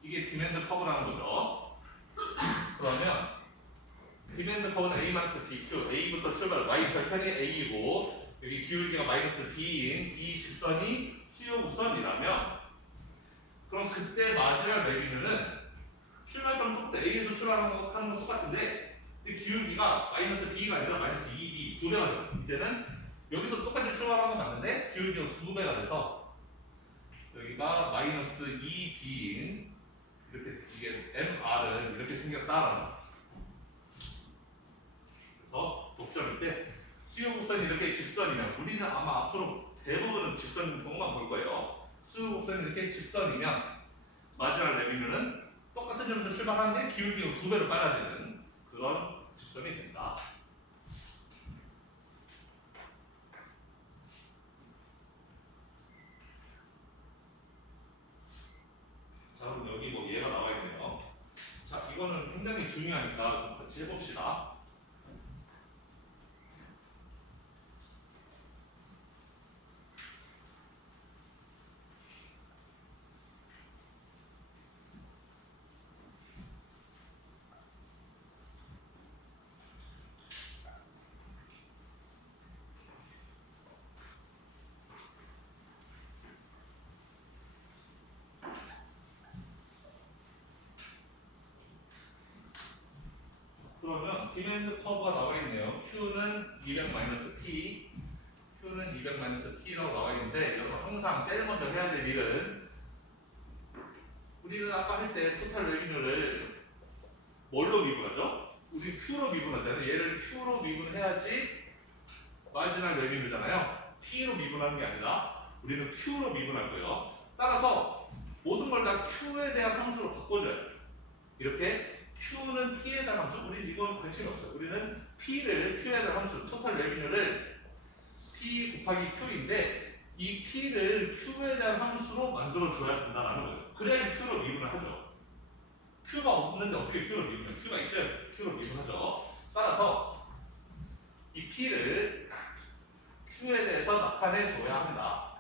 이게 디맨드 커브라는 거죠. 그러면 디맨드 커브는 A-BQ, A부터 출발, Y 절편이 A이고 여기 기울기가 마이너스 B인 이 직선이 수요 우선이라면, 그럼 그때 마지막 레비뉴는 출발점 똑같아. A에서 출발하는 거 똑같은데 기울기가 마이너스 B가 아니라 마이너스 2B 2배가 돼요. 이제는 여기서 똑같이 출발하는 건 맞는데 기울기가 2배가 돼서 여기가 마이너스 2B인 이렇게, 이게 MR은 이렇게 생겼다라는 거예요. 수요 곡선이 이렇게 직선이면 우리는 아마 앞으로 대부분은 직선 경우만 볼 거예요. 수요 곡선이 이렇게 직선이면 마지막 레비뉴는 똑같은 점에서 출발하는데 기울기가 2배로 빨라지는 그런 직선이 된다. 자, 그럼 여기 뭐 얘가 나와 있네요. 자, 이거는 굉장히 중요하니까 좀 같이 해봅시다. 그러면 디맨드 커브가 나와 있네요. Q는 200-T, Q는 200-T라고 나와 있는데 여러분 항상 제일 먼저 해야 될 일은 우리는 아까 할 때 토탈 레비뉴를 뭘로 미분하죠? 우리 Q로 미분하잖아요. 얘를 Q로 미분해야지 마지널 레비뉴잖아요. T로 미분하는 게 아니라 우리는 Q로 미분할 거예요. 따라서 모든 걸 다 Q에 대한 함수로 바꿔줘요. 이렇게 Q는 P에 대한 함수, 우리 이건 관심이 없어요. 우리는 P를 Q에 대한 함수, 토탈 레비뉴를 P 곱하기 Q인데 이 P를 Q에 대한 함수로 만들어줘야 된다는 거예요. 그래야지 Q로 미분을 하죠. Q가 없는데 어떻게 Q로 미분해요? Q가 있어야 Q로 미분하죠. 따라서 이 P를 Q에 대해서 나타내줘야 한다.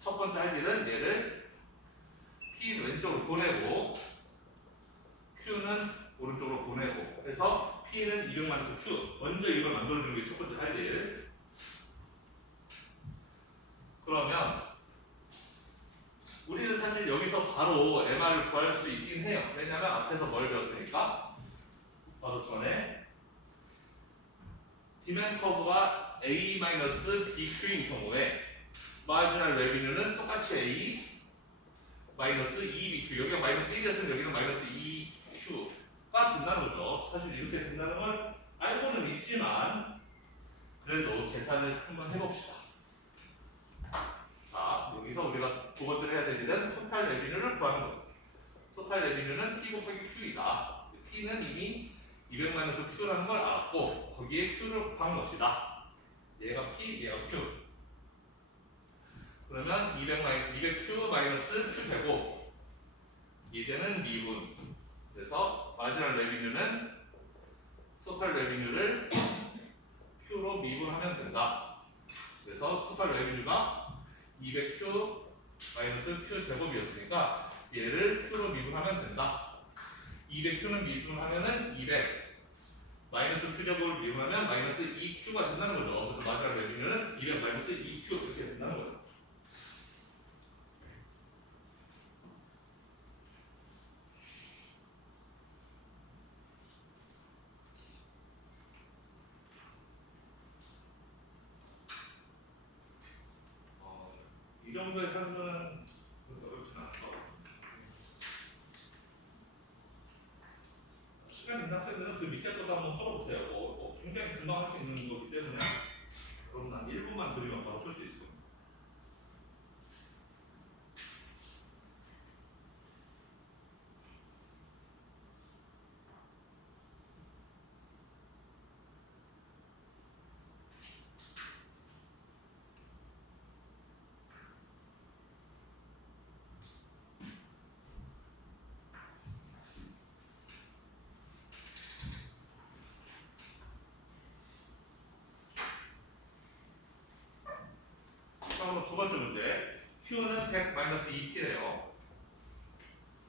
첫 번째 할 일은 얘를 P 왼쪽으로 보내고 Q는 오른쪽으로 보내고 그래서 P는 200-Q 먼저 이걸 만들어주는 게 첫 번째 할 일. 그러면 우리는 사실 여기서 바로 MR을 구할 수 있긴 해요. 왜냐면 앞에서 뭘 배웠으니까 바로 전에 디맨드 커브가 A-BQ인 경우에 마지널 레비뉴는 똑같이 A 마이너스 2BQ 여기가 마이너스 1이었으면 여기는 마이너스 2Q가 된다는 거죠. 사실 이렇게 된다는 걸 알고는 있지만 그래도 계산을 한번 해봅시다. 자, 여기서 우리가 두 번째로 해야 될 일은 토탈 레비뉴를 구하는 거죠. 토탈 레비뉴는 P 곱하기 Q이다. P는 이미 200-Q라는 걸 알았고 거기에 Q를 곱한 것이다. 얘가 P, 얘가 Q. 그러면 200Q 마이너스 Q 제곱 이제는 미분. 그래서 마지막 레비뉴는 토탈 레비뉴를 Q로 미분하면 된다. 그래서 토탈 레비뉴가 200Q 마이너스 Q 제곱이었으니까 얘를 Q로 미분하면 된다. 200Q는 미분하면은 200 마이너스 Q 제곱을 미분하면 마이너스 2Q가 된다는 거죠. 그래서 마지막 레비뉴는 200 마이너스 2Q 이렇게 된다는 거죠. 이 정도의 산수는 어렵진 않죠. 시간 있는 학생들은 그 밑에 것도 한번 풀어보세요. 굉장히 금방 할 수 있는 거기 때문에 그럼 한 1분만 들으면 바로 풀 수 있을 겁니다. 그럼 두 번째 문제. Q는 100-2P래요.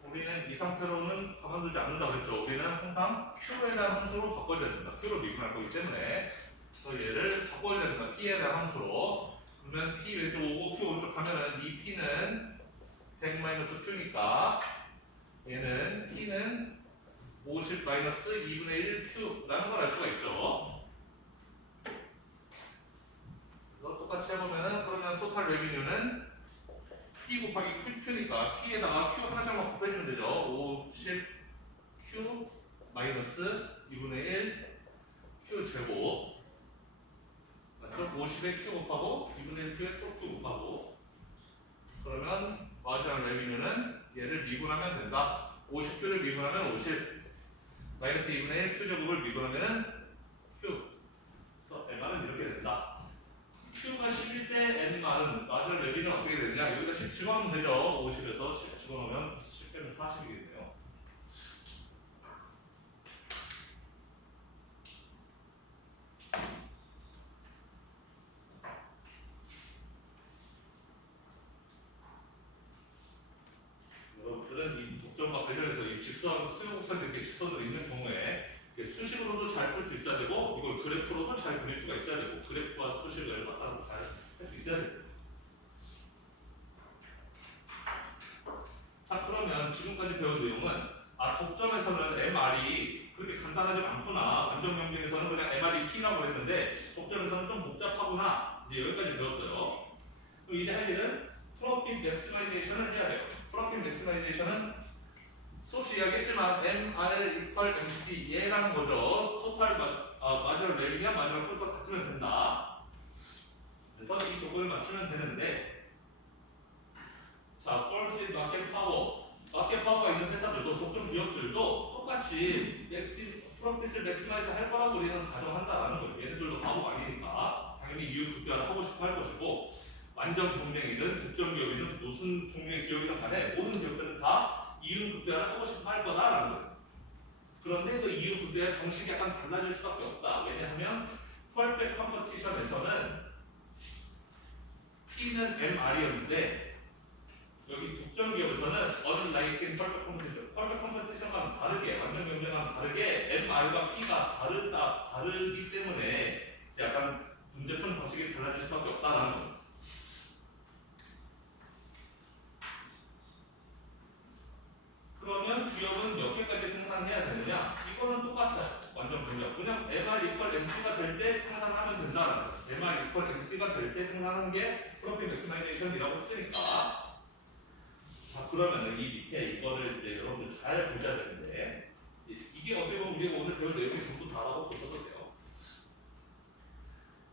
우리는 이 상태로는 가만두지 않는다고 했죠. 우리는 항상 Q에 대한 함수로 바꿔줘야 된다. Q로 미분할 거기 때문에. 그래서 얘를 바꿔줘야 된다. P에 대한 함수로. 그러면 P 왼쪽 오고 Q 오른쪽 하면은 이 P는 100-Q니까 얘는 P는 50-2분의 1 Q라는 걸 알 수가 있죠. 그래서 똑같이 해보면은 그러면 토탈 레비뉴는 P 곱하기 Q니까 P에다가 Q 하나씩만 곱해주면 되죠. 50Q 마이너스 2분의 1 Q 제곱 맞죠? 50에 Q 곱하고 2분의 1 Q에 또 Q 곱하고 그러면 마지막 레비뉴는 얘를 미분하면 된다. 50Q를 미분하면 50 마이너스 2분의 1 Q제곱을 미분하면 Q 그래서 MR은 이렇게 된다. Q가 10일 때 MR은 마지막 레비뉴는 어떻게 되느냐? 여기다 10 집어넣으면 되죠. 50에서 10 집어넣으면 10 빼면 40이겠네요. 여러분들은 이 독점과 관련해서 이 직선, 수요곡선 이렇게 직선으로 있는 경우에 수식으로도 잘 풀 수 있어야 되고 이걸 그래프로도 잘 그릴 수가 있어야 되고 그래프와 수식을 맞다고 잘 할 수 있어야 됩니다. 자 그러면 지금까지 배운 내용은 독점에서는 MR이 그렇게 간단하지 않구나. 안정명제에서는 그냥 MR이 P라고 했는데 독점에서는 좀 복잡하구나. 이제 여기까지 배웠어요. 그럼 이제 할 일은 프로핏 맥시마이제이션을 해야 돼요. 프로핏 맥시마이제이션은 수없이 이야기했지만 MR equal MC 얘라는 거죠. 토탈 마지막 레비냐 마지막 코스가 같으면 된다. 그래서 이 조건을 맞추면 되는데 자, 펄스 마켓 파워 마켓 파워가 있는 회사들도 독점 기업들도 똑같이 프로핏을 맥시마이즈 할 거라고 우리는 가정한다라는 거예요. 얘네들도 바보가 아니니까 당연히 이윤 극대화를 하고 싶어 할 것이고 완전 경쟁이든 독점 기업이든 무슨 종류의 기업이든 간에 모든 기업들은 다 이윤 극대화를 하고 싶어 할 거다라는 거예요. 그런데 그 이윤 극대화 방식이 약간 달라질 수밖에 없다. 왜냐하면 퍼펙트 컴퍼티션에서는 P는 MR이었는데 여기 독점 기업에서는 unlike in perfect competition, perfect competition과는 다르게 완전 경쟁과는 다르게 MR과 P가 다르기 때문에 약간 문제 푸는 방식이 달라질 수밖에 없다라는 거예요. 그러면 기업은 몇 개까지 생산해야 되느냐? 이거는 똑같아요. 완전 경쟁. 그냥 MR equal MC가 될 때 생산하면 된다라는 거예요. MR equal MC가 될 때 생산하는 게 프로핏 맥시마이제이션이라고 쓰니까 자 그러면은 이 밑에 이거를 이제 여러분들 잘 보셔야 되는데 이게 어떻게 보면 우리가 오늘 배울 내용이 전부 다라고 보셔도 돼요.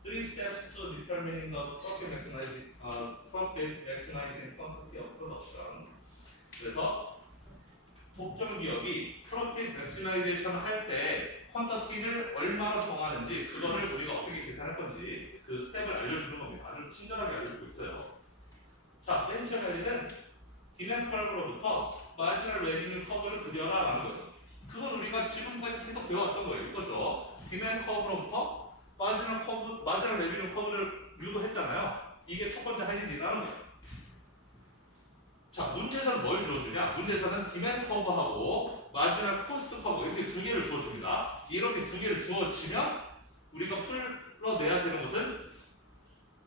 Three steps to determining the profit maximizing quantity of production. 그래서 독점 기업이 프로핏 맥시마이제이션 할 때 퀀터티를 얼마나 정하는지 그거를 우리가 어떻게 계산할 건지 그 스텝을 알려주는 겁니다. 아주 친절하게 알려주고 있어요. 자, 맨 처음에는 디맨드 커브로부터 마지널 레비뉴 커브를 그려라 라는 거예요. 그건 우리가 지금까지 계속 배워왔던 거예요. 이거죠. 디맨드 커브로부터 마지널 레비뉴 커브를 유도했잖아요. 이게 첫 번째 할 일이라는 거예요. 자, 문제에서는 뭘 주어주냐? 문제에서는 디맨드 커브하고 마지널 코스트 커브 이렇게 두 개를 주어줍니다. 이렇게 두 개를 주어지면 우리가 풀어내야 되는 것은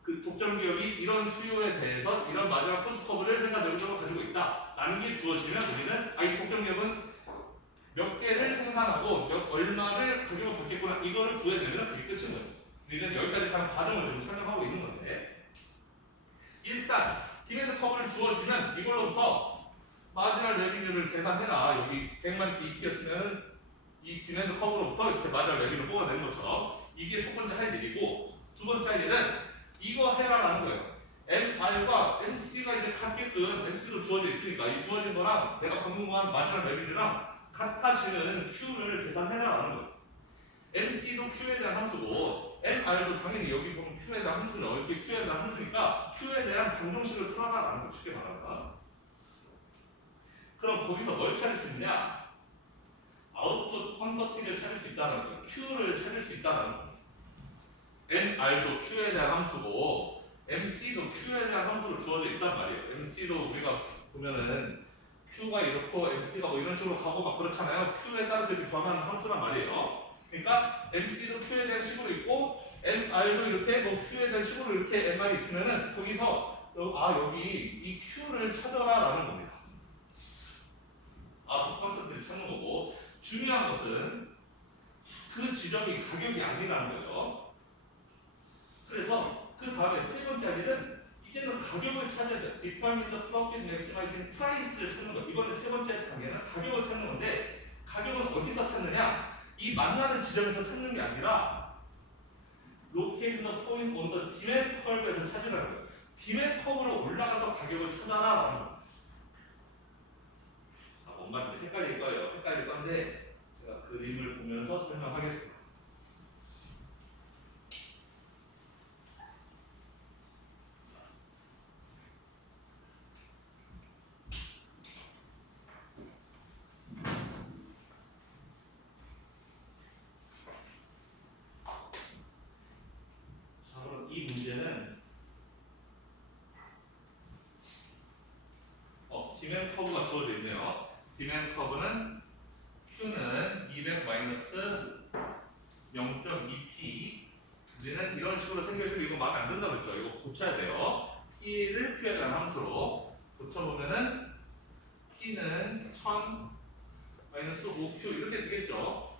그 독점 기업이 이런 수요에 대해서 이런 마지막 코스트 커브를 회사 내부적으로 가지고 있다라는 게 주어지면 우리는 이 독점 기업은 몇 개를 생산하고 얼마를 가격을 받겠구나 이거를 구해내면 그게 끝인 거예요. 우리는 여기까지 가는 과정을 지금 설명하고 있는 건데 일단 디맨드 커브를 주어지면 이걸로부터 마지막 레비뉴를 계산해라. 여기 100-2T였으면 이 디맨드 커브로부터 이렇게 마지막 레비뉴를 뽑아내는 것처럼 이게 첫 번째 할 일이고 두 번째 할 일은 이거 해라라는 거예요. MR과 MC가 이제 같게끔 MC도 주어져 있으니까 이 주어진 거랑 내가 방금 한 마지막 레비뉴랑 같아지는 Q를 계산해라라는 거예요. MC도 Q에 대한 함수고 MR도 당연히 여기 보면 Q에 대한 함수는 여기 Q에 대한 함수니까 Q에 대한 방정식을 풀어라라는 거 쉽게 말하면 그럼 거기서 뭘 찾을 수 있냐? 아웃풋 퀀터티를 찾을 수 있다는 거예요. Q를 찾을 수 있다는 거예요. MR도 Q에 대한 함수고 MC도 Q에 대한 함수로 주어져 있단 말이에요. MC도 우리가 보면은 Q가 이렇고 MC가 뭐 이런 식으로 가고 막 그렇잖아요. Q에 따라서 이렇게 변하는 함수란 말이에요. 그러니까 MC도 Q에 대한 식으로 있고 MR도 이렇게 뭐 Q에 대한 식으로 이렇게 MR이 있으면은 거기서 여기 이 Q를 찾아라라는 겁니다. 퀀터티를 찾는 거고 중요한 것은 그 지점이 가격이 아니라는 거예요. 그래서 그 다음에 세 번째 할 일은 이제는 가격을 찾아야 돼. Determine the profit maximizing price를 찾는 거. 이번에 세 번째 단계는 가격을 찾는 건데 가격은 어디서 찾느냐? 이 만나는 지점에서 찾는 게 아니라 locate the point on the demand curve에서 찾으라는 거예요. demand 커브로 올라가서 가격을 찾아라라는 거예요. 자, 뭔가 헷갈릴 거예요. 헷갈릴 건데 제가 그림을 보면서 설명하겠습니다. 자, 그럼 이 문제는 디맨드 커브가 주어져 있네요. 디맨드 커브는 Q는 200 마이너스 0.2p. 우리는 이런 식으로 생겨있으면 이거 마음에 안 든다고 했죠. 이거 고쳐야 돼요. P를 Q에 대한 함수로 고쳐보면은 P는 1000 마이너스 5Q 이렇게 되겠죠.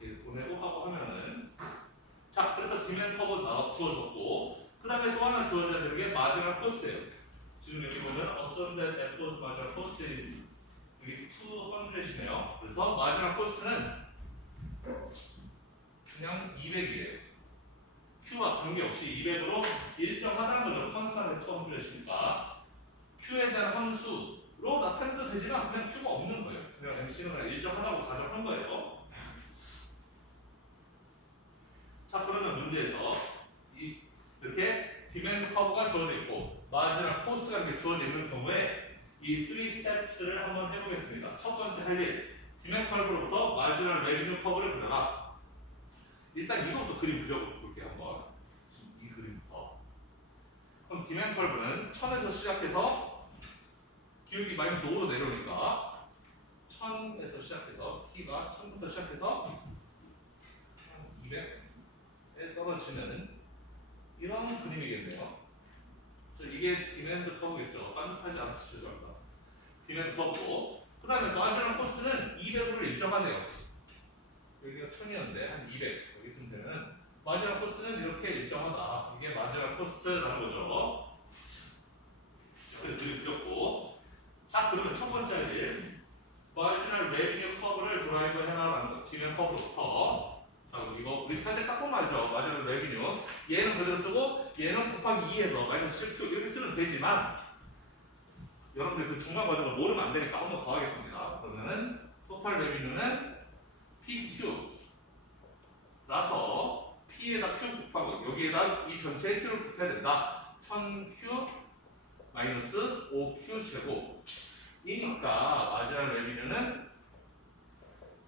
이렇게 보내고 하고 하면은 자, 그래서 디맨드 커브 주어졌고 그 다음에 또 하나 주어져야 되는 게 마지막 코스예요. 지금 여기 보면 assume that F's 마지막 코스 is 여기 200이네요. 그래서 마지막 코스는 그냥 200이에요. Q와 관계없이 200으로 일정하다는 거죠. 컨스탄트 200이니까 Q에 대한 함수로 나타내도 되지만 그냥 Q가 없는 거예요. 그냥 MC는 그냥 일정하다고 가정한 거예요. 자, 그러면 문제에서 이렇게 디맨드 커브가 주어져 있고 마지막 코스가 이렇게 주어져 있는 경우에 이 3스텝스를 한번 해보겠습니다. 첫 번째 할 일, 디맨드 커브로부터 마지막 레비뉴 커브를 그려라. 일단 이거부터 그림 그려볼게요. 한번 이 그림부터. 그럼 디맨드 커브는 1000에서 시작해서 기울기 마이너스 5로 내려오니까 1000에서 시작해서 T가 1000부터 시작해서 200에 떨어지는 이런 그림이겠네요. 이게 디맨드 커브겠죠. 빤듯하지 않아서 죄송합니다. 디맨드 커브고 그 다음에 마지막 코스는 200으로 일정하네요. 여기가 1000이었는데 한 200 여기쯤 되면 마지막 코스는 이렇게 일정하다. 이게 마지막 코스라는 거죠. 이렇게 그렸고 자, 그러면 첫 번째 일 마지막 레비뉴 커브를 드라이브 해나가는 거. 디맨드 커브부터 자, 이거 우리 사실 딱 보면 알죠. 마지막 레비뉴 얘는 그대로 쓰고 얘는 곱하기 2에서 마이너스 10Q 이렇게 쓰면 되지만 여러분들 그 중간 과정을 모르면 안 되니까 한 번 더 하겠습니다. 그러면은 토탈 레비뉴는 PQ 라서 P에다 Q 곱하고 여기에다 이 전체에 Q를 곱해야 된다. 1000Q 마이너스 5Q 제곱 이니까 마지막 레비뉴는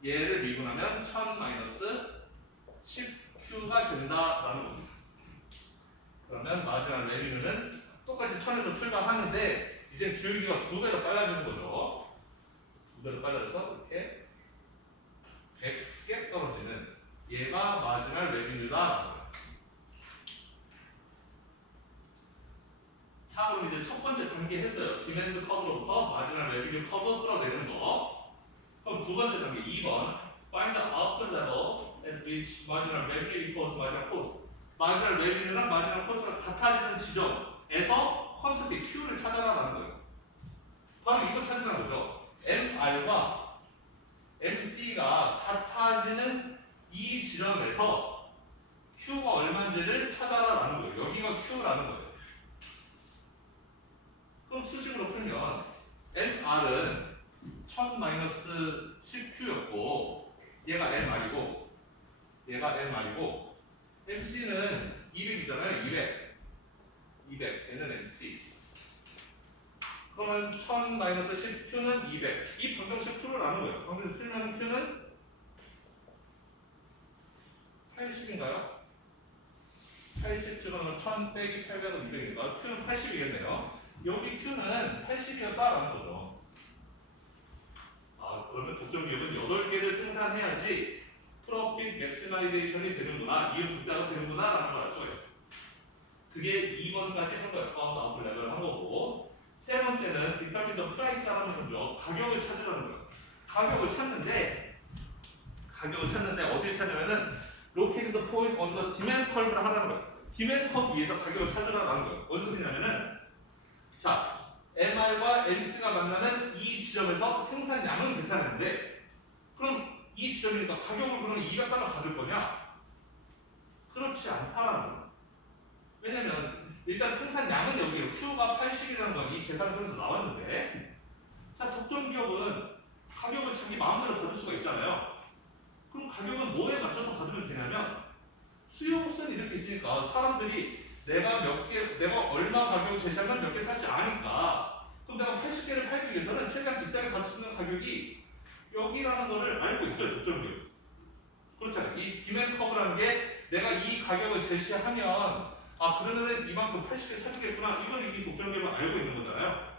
얘를 미분하면 1000 마이너스 10Q가 된다라는 겁니다. 그러면 마지막 레비뉴는 똑같이 1000에서 출발하는데 이제 기울기가 2배로 빨라지는 거죠. 2배로 빨라져서 이렇게 100개 떨어지는 얘가 마지막 레비뉴다. 자, 그럼 이제 첫 번째 단계 했어요. 디맨드 커브로부터 마지막 레비뉴 커브 끌어내는 거. 그럼 두 번째 단계 2번 Find the outer level at which marginal revenue equals marginal cost. 마지막 레비뉴랑 마지막 코스가 같아지는 지점에서 퀀티티 Q를 찾아라라는 거예요. 바로 이거 찾으라는 거죠. MR과 MC가 같아지는 이 지점에서 Q가 얼마인지를 찾아라라는 거예요. 여기가 Q라는 거예요. 그럼 수식으로 풀면 MR은 1000-10Q였고 얘가 MR이고 얘가 MR이고 MC는 200이잖아요. 200 얘는 MC. 그러면 1000-10Q는 200. 이 방정식 풀으라는 거예요. 방정식 풀면 Q는 80인가요? 80 찍으면 1000 빼기 800은 200이니까 Q는 80이겠네요. 여기 Q는 80이었다라는 거죠. 아, 그러면 독점 기업은 8개를 생산해야지 프로핏 맥시마이제이션이 되는구나, 이윤 극대화가 되는구나 라는 걸 알 수가 있어요. 그게 2번까지 한 거예요. 파운드 아웃 레벨을 한 거고 세 번째는 디터미너 프라이스라는 거죠. 가격을 찾으라는 거예요. 가격을 찾는데 어디를 찾으면은 locating the point on the demand curve를 하라는 거예요. 디맨드 커브 위에서 가격을 찾으라는 거예요. 어디서 되냐면은 자, MR과 MC가 만나는 이 지점에서 생산량은 계산하는데 그럼 이 지점이니까 가격을 그러면 200달러 가질 거냐? 그렇지 않다라는 거예요. 왜냐면 일단 생산량은 여기요. Q가 80이라는 건 이 계산을 통해서 나왔는데, 자, 독점 기업은 가격을 자기 마음대로 받을 수가 있잖아요. 그럼 가격은 뭐에 맞춰서 받으면 되냐면, 수요 곡선이 이렇게 있으니까 사람들이 내가 얼마 가격을 제시하면 몇 개 살지 아니까, 그럼 내가 80개를 팔기 위해서는 최대한 비싸게 받을 수 있는 가격이 여기라는 거를 알고 있어요. 독점 기업. 그렇잖아요. 이 디맨드 커브라는 게 내가 이 가격을 제시하면 그러면은 이만큼 80개 사주겠구나. 이걸 이미 독점 기업은 알고 있는 거잖아요.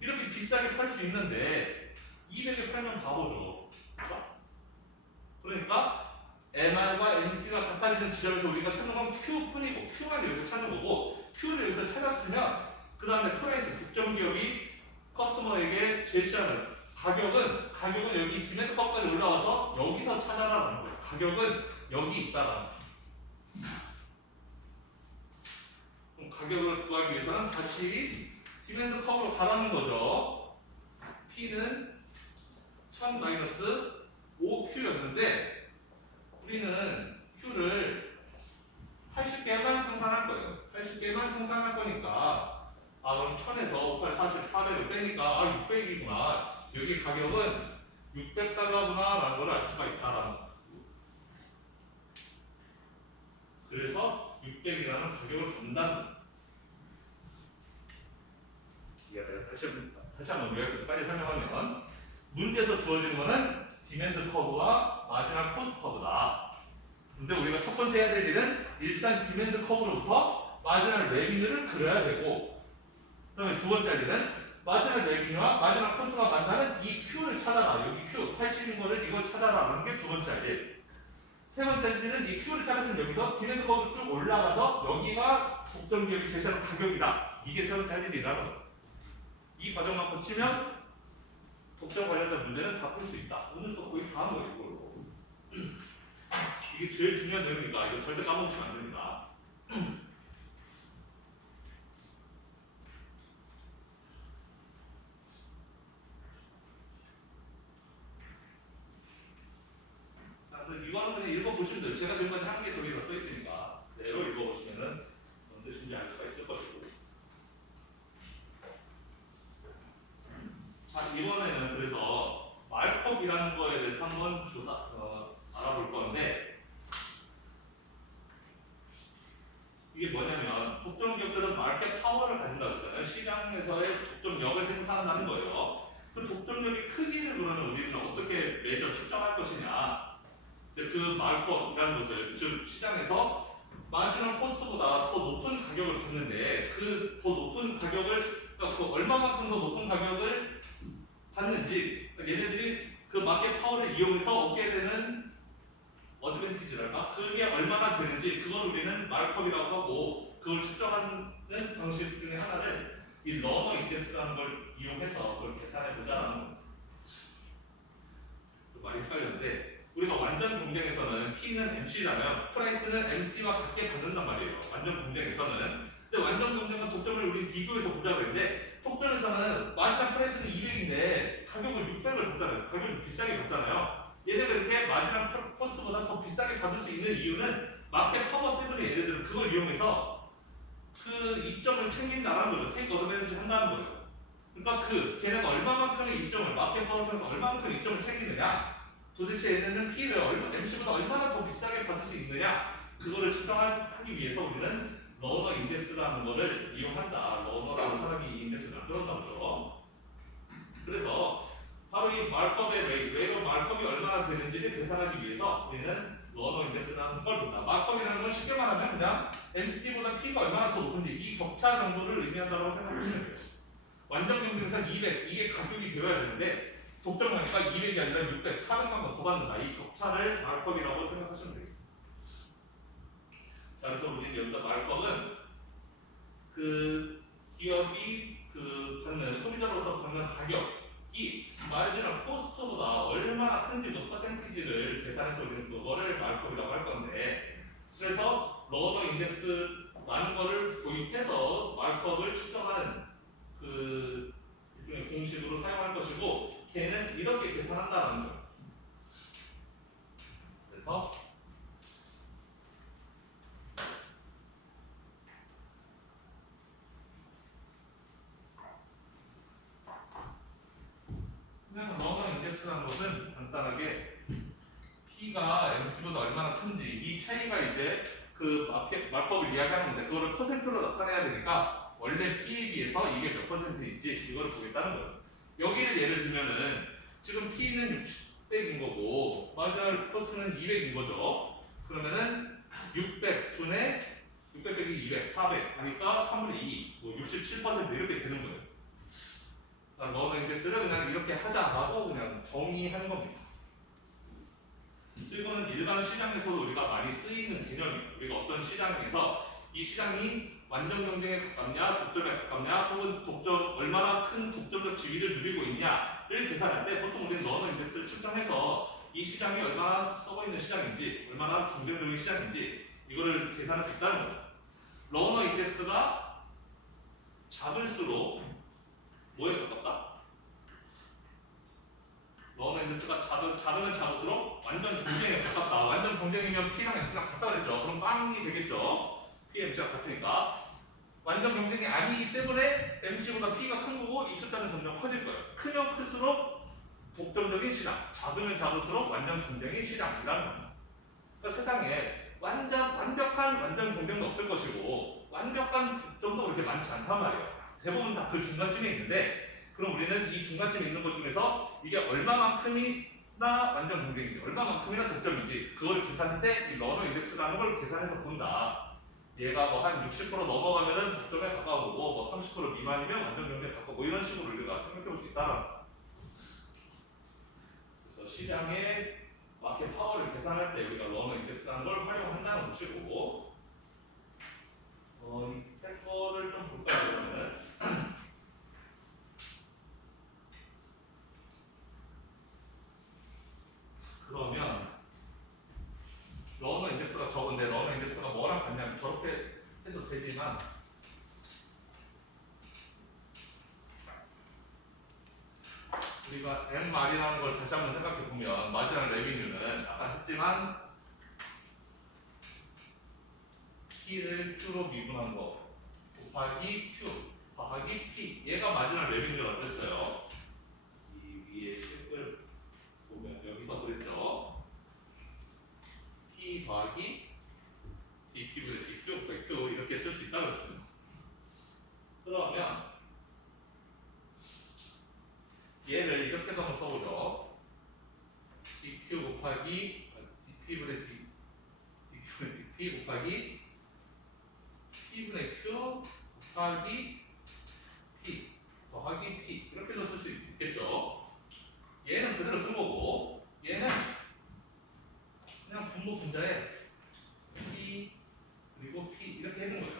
이렇게 비싸게 팔 수 있는데 200에 팔면 바보죠. 그렇죠? 그러니까 MR과 MC가 같아지는 지점에서 우리가 찾는 건 Q뿐이고, Q만 여기서 찾는 거고, Q를 여기서 찾았으면 그 다음에 프라이스, 독점 기업이 커스터머에게 제시하는 가격은 여기 디맨드 커브까지 올라와서 여기서 찾아라는 거예요. 가격은 여기 있다라는 거예요. 그럼 가격을 구하기 위해서는 다시 디맨드 커브로 가라는 거죠. P는 1000-5Q였는데 우리는 Q를 80개만 생산할 거예요. 80개만 생산할 거니까 그럼 1000에서 58, 40, 400을 빼니까 600이구나. 여기 가격은 600달러구나 라는 걸 알 수가 있다라는 거예요. 그래서 600이라는 가격을 본다는 거예요. 다시 한번 요약해서 빨리 설명하면, 문제에서 주어진 거는 디맨드 커브와 마지막 코스트 커브다. 근데 우리가 첫 번째 해야 될 일은 일단 디맨드 커브로부터 마지막 레비뉴를 그려야 되고, 그다음에 두 번째 할 일은 마지막 레비뉴와 마지막 코스트가 만나는 이 Q를 찾아라. 여기 Q 80인 거를 이걸 찾아라라는 게 두 번째 할 일. 세 번째 할 일은 이 Q를 찾았으면 여기서 디맨드 커브로 쭉 올라가서 여기가 독점 기업이 제시하는 가격이다. 이게 세 번째 할 일이라는 거예요. 이 과정만 거치면 독점 관련된 문제는 다 풀 수 있다. 오늘 수업 거의 다 한 거예요, 이걸로. 이게 제일 중요한 내용이니까 이거 절대 까먹으시면 안 됩니다. 그래서 이거는 그냥 읽어보시면 돼요. 제가 지금까지 한 게 저기 다 써있으니까 내로 읽어보시면은 뭔 뜻인지 알 수가 있을 것이고. 자, 이번에는 그래서 말컵이라는 거에 대해서 한번 알아볼 건데, 이게 뭐냐면 독점 기업들은 마켓 파워를 가진다고 했잖아요. 시장에서의 독점력을 행사한다는 거예요. 그 독점력의 크기를 그러면 우리는 어떻게 매저 측정할 것이냐. 그 마켓이라는 것을, 즉 시장에서 마지막 코스트보다 더 높은 가격을 받는데 그 더 높은 가격을, 그러니까 그 얼마만큼 더 높은 가격을 받는지, 그러니까 얘네들이 그 마켓 파워를 이용해서 얻게 되는 어드밴티지랄까? 그게 얼마나 되는지 그걸 우리는 마켓이라고 하고, 그걸 측정하는 방식 중에 하나를 이 러너 인덱스라는 걸 이용해서 그걸 계산해 보자라는 겁니다. 많이 헷갈렸는데, 우리가 완전 공정에서는 P는 MC잖아요. 프라이스는 MC와 같게 받는단 말이에요. 완전 공정에서는. 근데 완전 공정과 독점을 우리 비교해서 보자고 했는데, 독점에서는 마지막 프라이스는 200인데 가격을 600을 받잖아요. 가격을 비싸게 받잖아요. 얘네가 이렇게 마지막 코스트보다 더 비싸게 받을 수 있는 이유는 마켓 파워 때문에 얘네들은 그걸 이용해서 그 이점을 챙긴다는 거죠. 테이크 어드밴티지 한다는 거예요. 그러니까 걔네가 얼마만큼의 이점을, 마켓 파워를 통해서 얼마만큼의 이점을 챙기느냐, 도대체 얘네는 P를 MC보다 얼마나 더 비싸게 받을 수 있느냐, 그거를 측정하기 위해서 우리는 러너 인덱스라는 거를 이용한다. 러너라는 사람이 이 인덱스를 만들었다고 그러죠. 그래서 바로 이 마크업의 웨이로 마크업이 얼마나 되는지를 계산하기 위해서 우리는 러너 인덱스라는 걸 본다. 마크업이라는 건 쉽게 말하면 그냥 MC보다 P가 얼마나 더 높은지 이 격차 정도를 의미한다고 생각하시면 돼요. 완전 경쟁에서는 200, 이게 가격이 되어야 되는데 독점하니까 200이 아니라 600, 400만 더 받는다. 이 격차를 마크업이라고 생각하시면 되겠습니다. 자, 그래서 우리는 여기서 마크업은 그 기업이 소비자로부터 받는 가격이 마지막 코스트보다 얼마나 큰지 그 퍼센티지를 계산해서 우리는 그거를 마크업이라고 할 건데, 그래서 러너 인덱스라는 거를 도입해서 마크업을 측정하는 그 일종의 공식으로 사용할 것이고, 걔는 이렇게 계산한다는 거예요. 그래서 그냥 러너 인덱스라는 것은 간단하게 P가 MC보다 얼마나 큰지 이 차이가 이제 그 마크업을 이야기하는 건데 그거를 퍼센트로 나타내야 되니까 원래 P에 비해서 이게 몇 퍼센트인지 이거를 보겠다는 거예요. 여기를 예를 들면은 지금 P는 600인 거고 마지막 코스는 200인 거죠. 그러면은 600분의 600 빼기 200, 400 그러니까 3분의 2, 뭐 67% 이렇게 되는 거예요. 러너 인덱스를 그냥 이렇게 하자라고 그냥 정의하는 겁니다. 이거는 일반 시장에서도 우리가 많이 쓰이는 개념이에요. 우리가 어떤 시장에서 이 시장이 완전 경쟁에 가깝냐, 독점에 가깝냐, 혹은 독점 얼마나 큰 독점적 지위를 누리고 있냐를 계산할 때 보통 우리는 러너 인덱스를 측정해서 이 시장이 얼마나 썩어 있는 시장인지, 얼마나 경쟁적인 시장인지 이거를 계산할 수 있다는 거죠. 러너 인덱스가 작을수록 뭐에 가깝다? 러너 인덱스가 작으면 작을수록 완전 경쟁에 가깝다. 완전 경쟁이면 P랑 Mc랑 같다 그랬죠. 그럼 빵이 되겠죠. P, Mc가 같으니까. 완전 경쟁이 아니기 때문에 Mc보다 P가 큰 거고 이 숫자는 점점 커질 거예요. 크면 클수록 독점적인 시장, 작으면 작을수록 완전 경쟁의 시장이라는 겁니다. 그러니까 세상에 완벽한 완전 경쟁도 없을 것이고 완벽한 독점도 그렇게 많지 않단 말이에요. 대부분 다 그 중간쯤에 있는데 그럼 우리는 이 중간쯤에 있는 것 중에서 이게 얼마만큼이나 완전 경쟁인지 얼마만큼이나 독점인지 그걸 계산할 때 이 러너 인덱스라는 걸 계산해서 본다. 얘가 뭐 한 60% 넘어가면은 독점에 가까우고 뭐 30% 미만이면 완전 경쟁에 가까우고 뭐 이런 식으로 우리가 생각해 볼 수 있다. 그래서 시장의 마켓 파워를 계산할 때 우리가 러너 인덱스라는 걸 활용한다는 것이고 이 거를 좀 볼까요 그러면은 그러면 러너 인덱스가 적은데 러너 인덱스가 뭐랑 같냐면 저렇게 해도 되지만 우리가 MR이라는 걸 다시 한번 생각해 보면 마지막 레비뉴는 아까 했지만 P를 Q로 미분한 거 곱하기 Q 더하기 P 얘가 마지막 레비뉴라고 했어요. 이 위에 책을 보면 여기서 그랬죠. P 더하기 dP분의 dQ 곱하기 Q 이렇게 쓸 수 있다고 했습니다. 그러면 얘를 이렇게도 한번 써보죠. dQ 곱하기 dP분의 dP 곱하기 P분의 Q 곱하기 P 더하기 P 이렇게도 쓸 수 있겠죠. 얘는 그대로 쓴 거고 얘는 그냥 분모 분자에 P 그리고 P 이렇게 해놓은 거죠.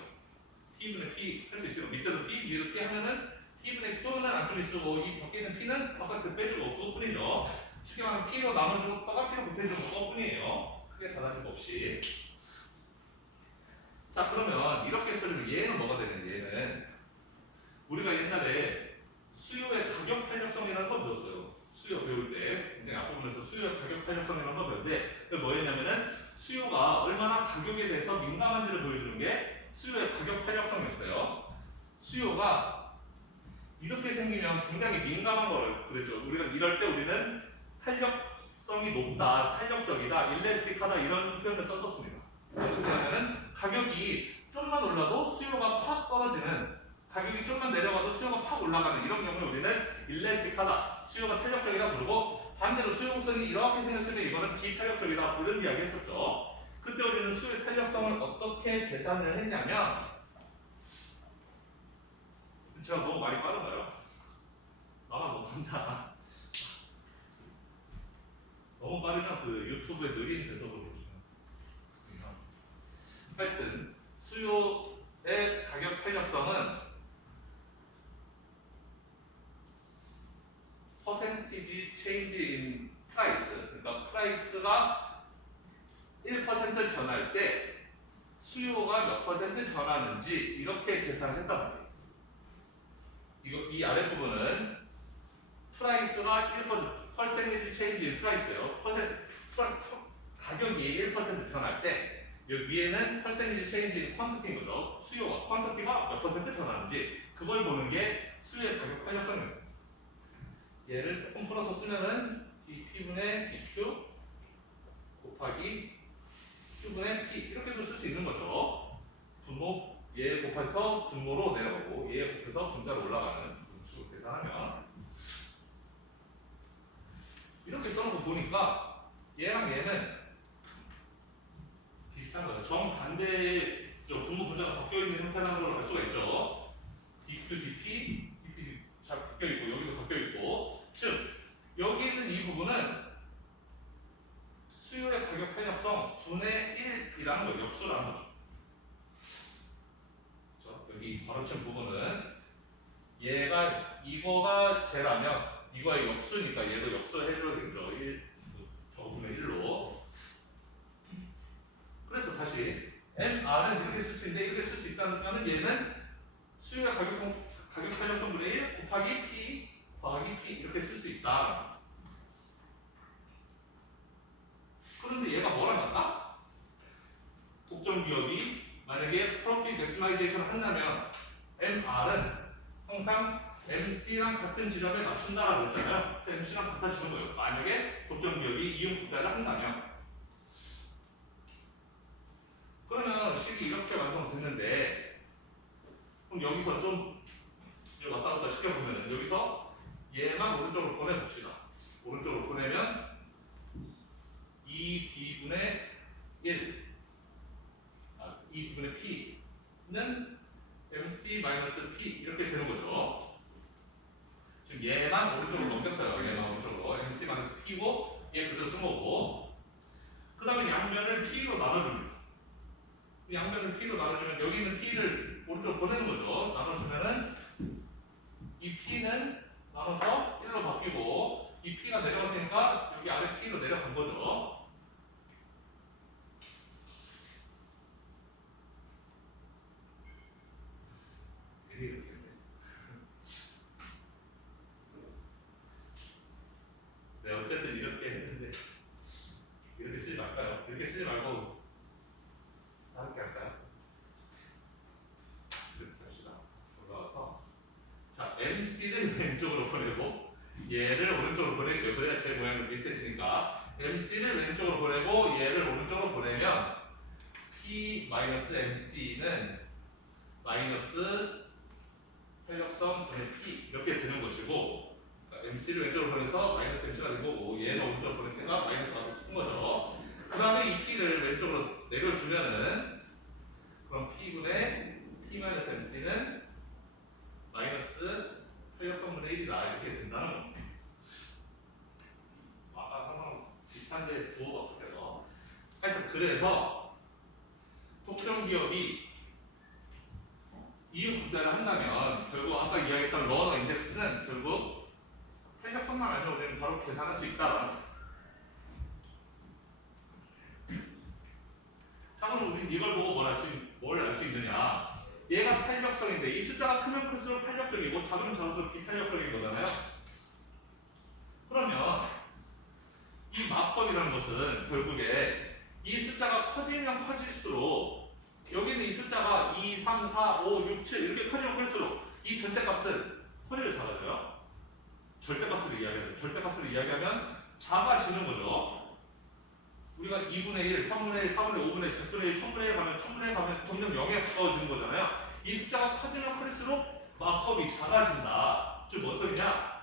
P분의 P 할 수 있어요. 밑에도 P 위에도 P 하면은 P분의 Q는 안쪽에 쓰고 이 밖에 있는 P는 바깥에 빼주고 그것뿐이죠. 쉽게 말하면 P로 나눠줬다가 P로 곱해주는 그것뿐이에요. 크게 달라진 거 없이. 자 그러면 이렇게 쓰려면 얘는 뭐가 되냐 얘는 우리가 옛날에 수요의 가격 탄력성이라는 걸 배웠어요. 수요 배울 때 굉장히 앞부분에서 수요의 가격 탄력성이라는 걸 배웠는데 그게 뭐였냐면은 수요가 얼마나 가격에 대해서 민감한지를 보여주는 게 수요의 가격 탄력성이었어요. 수요가 이렇게 생기면 굉장히 민감한 걸 그랬죠. 우리가 이럴 때 우리는 탄력성이 높다, 탄력적이다, 일레스틱하다 이런 표현을 썼었습니다. 무슨 얘기냐면은 가격이 좀만 올라도 수요가 팍 떨어지는 가격이 좀만 내려가도 수요가 팍 올라가는 이런 경우에 우리는 일레스틱하다, 수요가 탄력적이다 부르고 반대로 수요 곡선이 이렇게 생겼을 때 이거는 비탄력적이다 이런 이야기 했었죠. 그때 우리는 수요의 탄력성을 어떻게 계산을 했냐면 제가 너무 말이 빠른가요? 나만 너무 혼자 너무 빠르면 그 유튜브에 느린 배속으로 보시면 하여튼 수요의 가격 탄력성은 퍼센티지 체인지 인 프라이스 그러니까 프라이스가 1% 변할 때 수요가 몇 퍼센트 변하는지 이렇게 계산을 했단 말이에요. 이 아랫부분은 프라이스가 1% 퍼센티지 체인지 인 프라이스예요. 가격이 1% 변할 때 여기 위에는 퍼센티지 체인지 인 퀀티티인 거죠. 수요가 퀀티티가 몇 퍼센트 변하는지 그걸 보는 게 수요의 가격 탄력성이었어요. 얘를 조금 풀어서 쓰면은 dp분의 dq 곱하기 q분의 p 이렇게도 쓸 수 있는 거죠. 분모 얘 곱해서 분모로 내려가고 얘 곱해서 분자로 올라가는 식으로 계산하면 이렇게 써놓고 보니까 얘랑 얘는 비슷한 거죠. 정반대의 분모 분자가 바뀌어있는 형태라는 걸 알 수가 있죠. dq, dp 잘 바뀌어있고 여기도 바뀌어있고 즉 여기 있는 이 부분은 수요의 가격 탄력성 분의 1이라는 거 역수라는 거죠. 그렇죠? 여기 가로친 부분은 얘가 이거가 제라면 이거의 역수니까 얘도 역수해줘야 되죠. 1, 저분의 1로. 그래서 다시 MR은 이렇게 쓸 수 있는데 이렇게 쓸 수 있다는 얘는 수요의 가격 탄력성 분의 1 곱하기 P 더하기 P 이렇게 쓸 수 있다. 그런데 얘가 뭐랑 같다? 독점 기업이 만약에 프로핏 맥시마이제이션을 한다면 MR은 항상 MC랑 같은 지점에 맞춘다라고 했잖아요. 그래서 MC랑 같아지는 거예요. 만약에 독점 기업이 이윤 국가를 한다면. 그러면 식이 이렇게 완성됐는데 그럼 여기서 좀 왔다 갔다 시켜보면 여기서 얘만 오른쪽으로 보내봅시다. 오른쪽으로 보내면 2b분의 1 2b분의 p는 mc-p 이렇게 되는 거죠. 지금 얘만 오른쪽으로 넘겼어요. 얘만 오른쪽으로 mc-p고 얘 그대로 쓴 거고 그 다음에 양면을 p로 나눠줍니다. 양면을 p로 나눠주면 여기 있는 p를 오른쪽으로 보내는 거죠. 나눠주면은 이 p는 나눠서 1로 바뀌고 이 p가 내려갔으니까 여기 아래 p로 내려간 거죠. 이렇게 네, 어쨌든 이렇게 했는데 이렇게 쓰지 말까요? 이렇게 쓰지 말고 다르게 할까요? 이렇게 합시다. 올라와서 자, MC를 왼쪽으로 보내고 얘를 오른쪽으로 보내줘요. 그래야 제 모양이 비슷해지니까 MC를 왼쪽으로 보내고 얘를 오른쪽으로 보내면 P-MC는 마이너스 탄력성 분의 P 이렇게 되는 것이고 MC를 왼쪽으로 보내서 마이너스 MC가 된 거고 얘는 오른쪽으로 보냈으니까 마이너스가 붙은 거죠. 그 다음에 이 P를 왼쪽으로 내려주면은 그럼 P분의 P-MC는 마이너스 탄력성분의 1이다 이렇게 된다는 겁니다. 아까 한번 비슷한데 부호가 바뀌어서 하여튼 그래서 독점 기업이 이윤 국자를 한다면 결국 아까 이야기했던 러너 인덱스는 결국 탄력성만 알면 우리는 바로 계산할 수 있다라는 거예요. 자 그럼 우리는 이걸 보고 뭘 알 수 있느냐 얘가 탄력성인데 이 숫자가 크면 클수록 탄력적이고 작으면 작을수록 비탄력적인 거잖아요. 그러면 이 마법이라는 것은 결국에 이 숫자가 커지면 커질수록 여기 있는 이 숫자가 2, 3, 4, 5, 6, 7 이렇게 커지면 클수록 이 전체값은 커지려 작아져요. 절대값으로 이야기하면 절대값으로 이야기하면 작아지는 거죠. 우리가 2분의 1, 3분의 1, 4분의 5분의 1, 100분의 1, 1000분의 1 가면 1000분의 1 가면 점점 0에 가까워지는 거잖아요. 이 숫자가 커지면 클수록 마법이 작아진다. 즉 뭔 소리냐?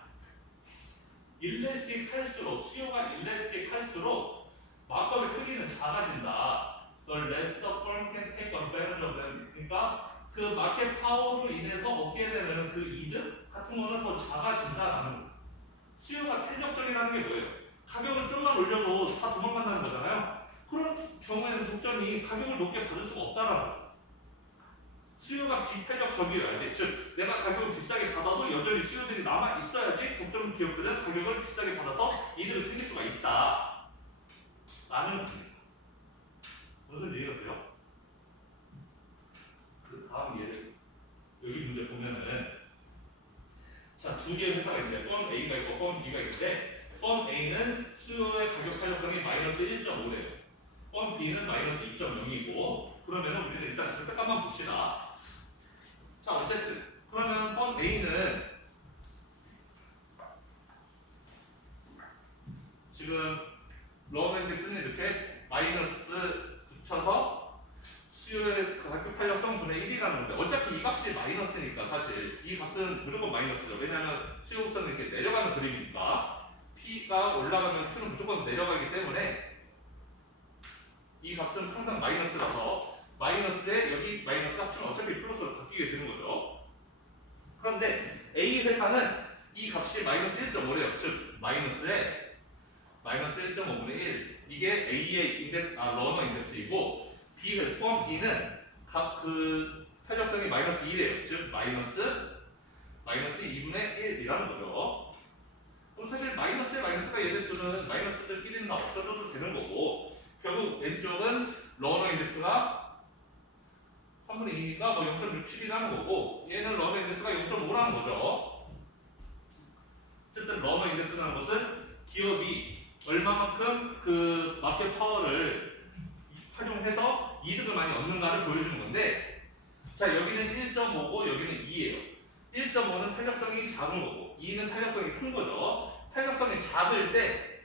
일레스틱 할수록 수요가 일레스틱 할수록 마법의 크기는 작아진다. The less the firm can take advantage of them. 그러니까 그 마켓 파워로 인해서 얻게 되는 그 이득 같은 거는 더 작아진다라는 거예요. 수요가 탄력적이라는 게 뭐예요? 가격을 좀만 올려도 다 도망간다는 거잖아요. 그런 경우에는 독점이 가격을 높게 받을 수가 없다라는 거예요. 수요가 비탄력적이어야지. 즉 내가 가격을 비싸게 받아도 여전히 수요들이 남아 있어야지 독점 기업들은 가격을 비싸게 받아서 이득을 챙길 수가 있다 라는 겁니다. 무슨 얘기가세요? 그 다음 예를 여기 문제 보면은 자, 두 개의 회사가 있는데 펀 A가 있고 펀 B가 있는데 펀 A는 수요의 가격 탄력성이 마이너스 1.5래요. 펀 B는 마이너스 2.0이고 그러면은 우리는 일단 절대값만 봅시다. 자, 어쨌든 그러면 펀 A는 지금 러너 인덱스는 이렇게 마이너스 붙여서 수요의 그 가격 탄력성 분의 1이라는 건데 어차피 이 값이 마이너스니까 사실 이 값은 무조건 마이너스죠. 왜냐하면 수요 곡선은 이렇게 내려가는 그림이니까 P가 올라가면 Q는 무조건 내려가기 때문에 이 값은 항상 마이너스라서 마이너스에 여기 마이너스 합치면 어차피 플러스로 바뀌게 되는 거죠. 그런데 A 회사는 이 값이 마이너스 1.5래요. 즉 마이너스에 마이너스 1.5분의 1 이게 A의 인덱스, 러너 인덱스이고 B 회사 포함 B는 그 탄력성이 마이너스 2래요. 즉 마이너스 2분의 1이라는 거죠. 그럼 사실 마이너스에 마이너스가 얘네 둘은 마이너스들끼리는 다 없어져도 되는 거고 결국 왼쪽은 러너 인덱스가 3분의 2니까 뭐 0.67이라는 거고 얘는 러너 인덱스가 0.5라는 거죠. 어쨌든 러너 인덱스라는 것은 기업이 얼마만큼 그 마켓 파워를 활용해서 이득을 많이 얻는가를 보여주는 건데 자 여기는 1.5고 여기는 2예요. 1.5는 탄력성이 작은 거고 2는 탄력성이 큰 거죠. 탄력성이 작을 때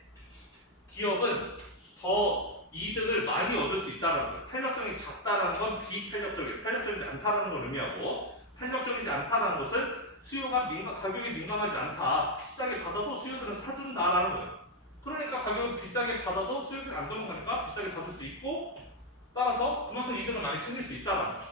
기업은 더 이득을 많이 얻을 수 있다는 거예요. 탄력성이 작다는 건 비탄력적이에요. 탄력적이지 않다는 걸 의미하고 탄력적이지 않다는 것은 가격이 민감하지 않다. 비싸게 받아도 수요들은 사준다라는 거예요. 그러니까 가격을 비싸게 받아도 수요들이 안 넘어가니까 비싸게 받을 수 있고 따라서 그만큼 이득을 많이 챙길 수 있다라는 거죠.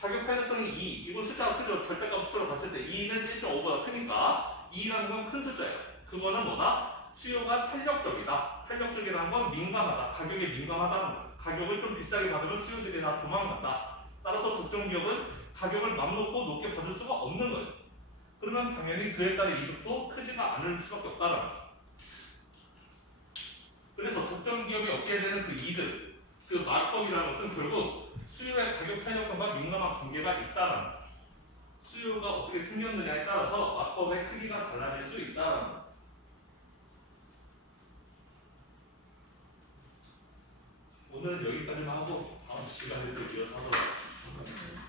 가격 탄력성이 2, 이거 숫자가 크죠. 절대값으로 봤을 때 2는 1.5보다 크니까 2라는 건 큰 숫자예요. 그거는 뭐다? 수요가 탄력적이다. 탄력적이라는 건 민감하다. 가격에 민감하다는 거예요. 가격을 좀 비싸게 받으면 수요들이 다 도망간다. 따라서 독점 기업은 가격을 맘 놓고 높게 받을 수가 없는 거예요. 그러면 당연히 그에 따른 이득도 크지가 않을 수밖에 없다는 거죠. 그래서 독점 기업이 얻게 되는 그 이득, 그 마크업이라는 것은 결국 수요의 가격 탄력성과 민감한 관계가 있다는 거죠. 수요가 어떻게 생겼느냐에 따라서 마크업의 크기가 달라질 수 있다는 거죠. 오늘은 여기까지만 하고 다음 시간에 또 이어서 하도록 하겠습니다.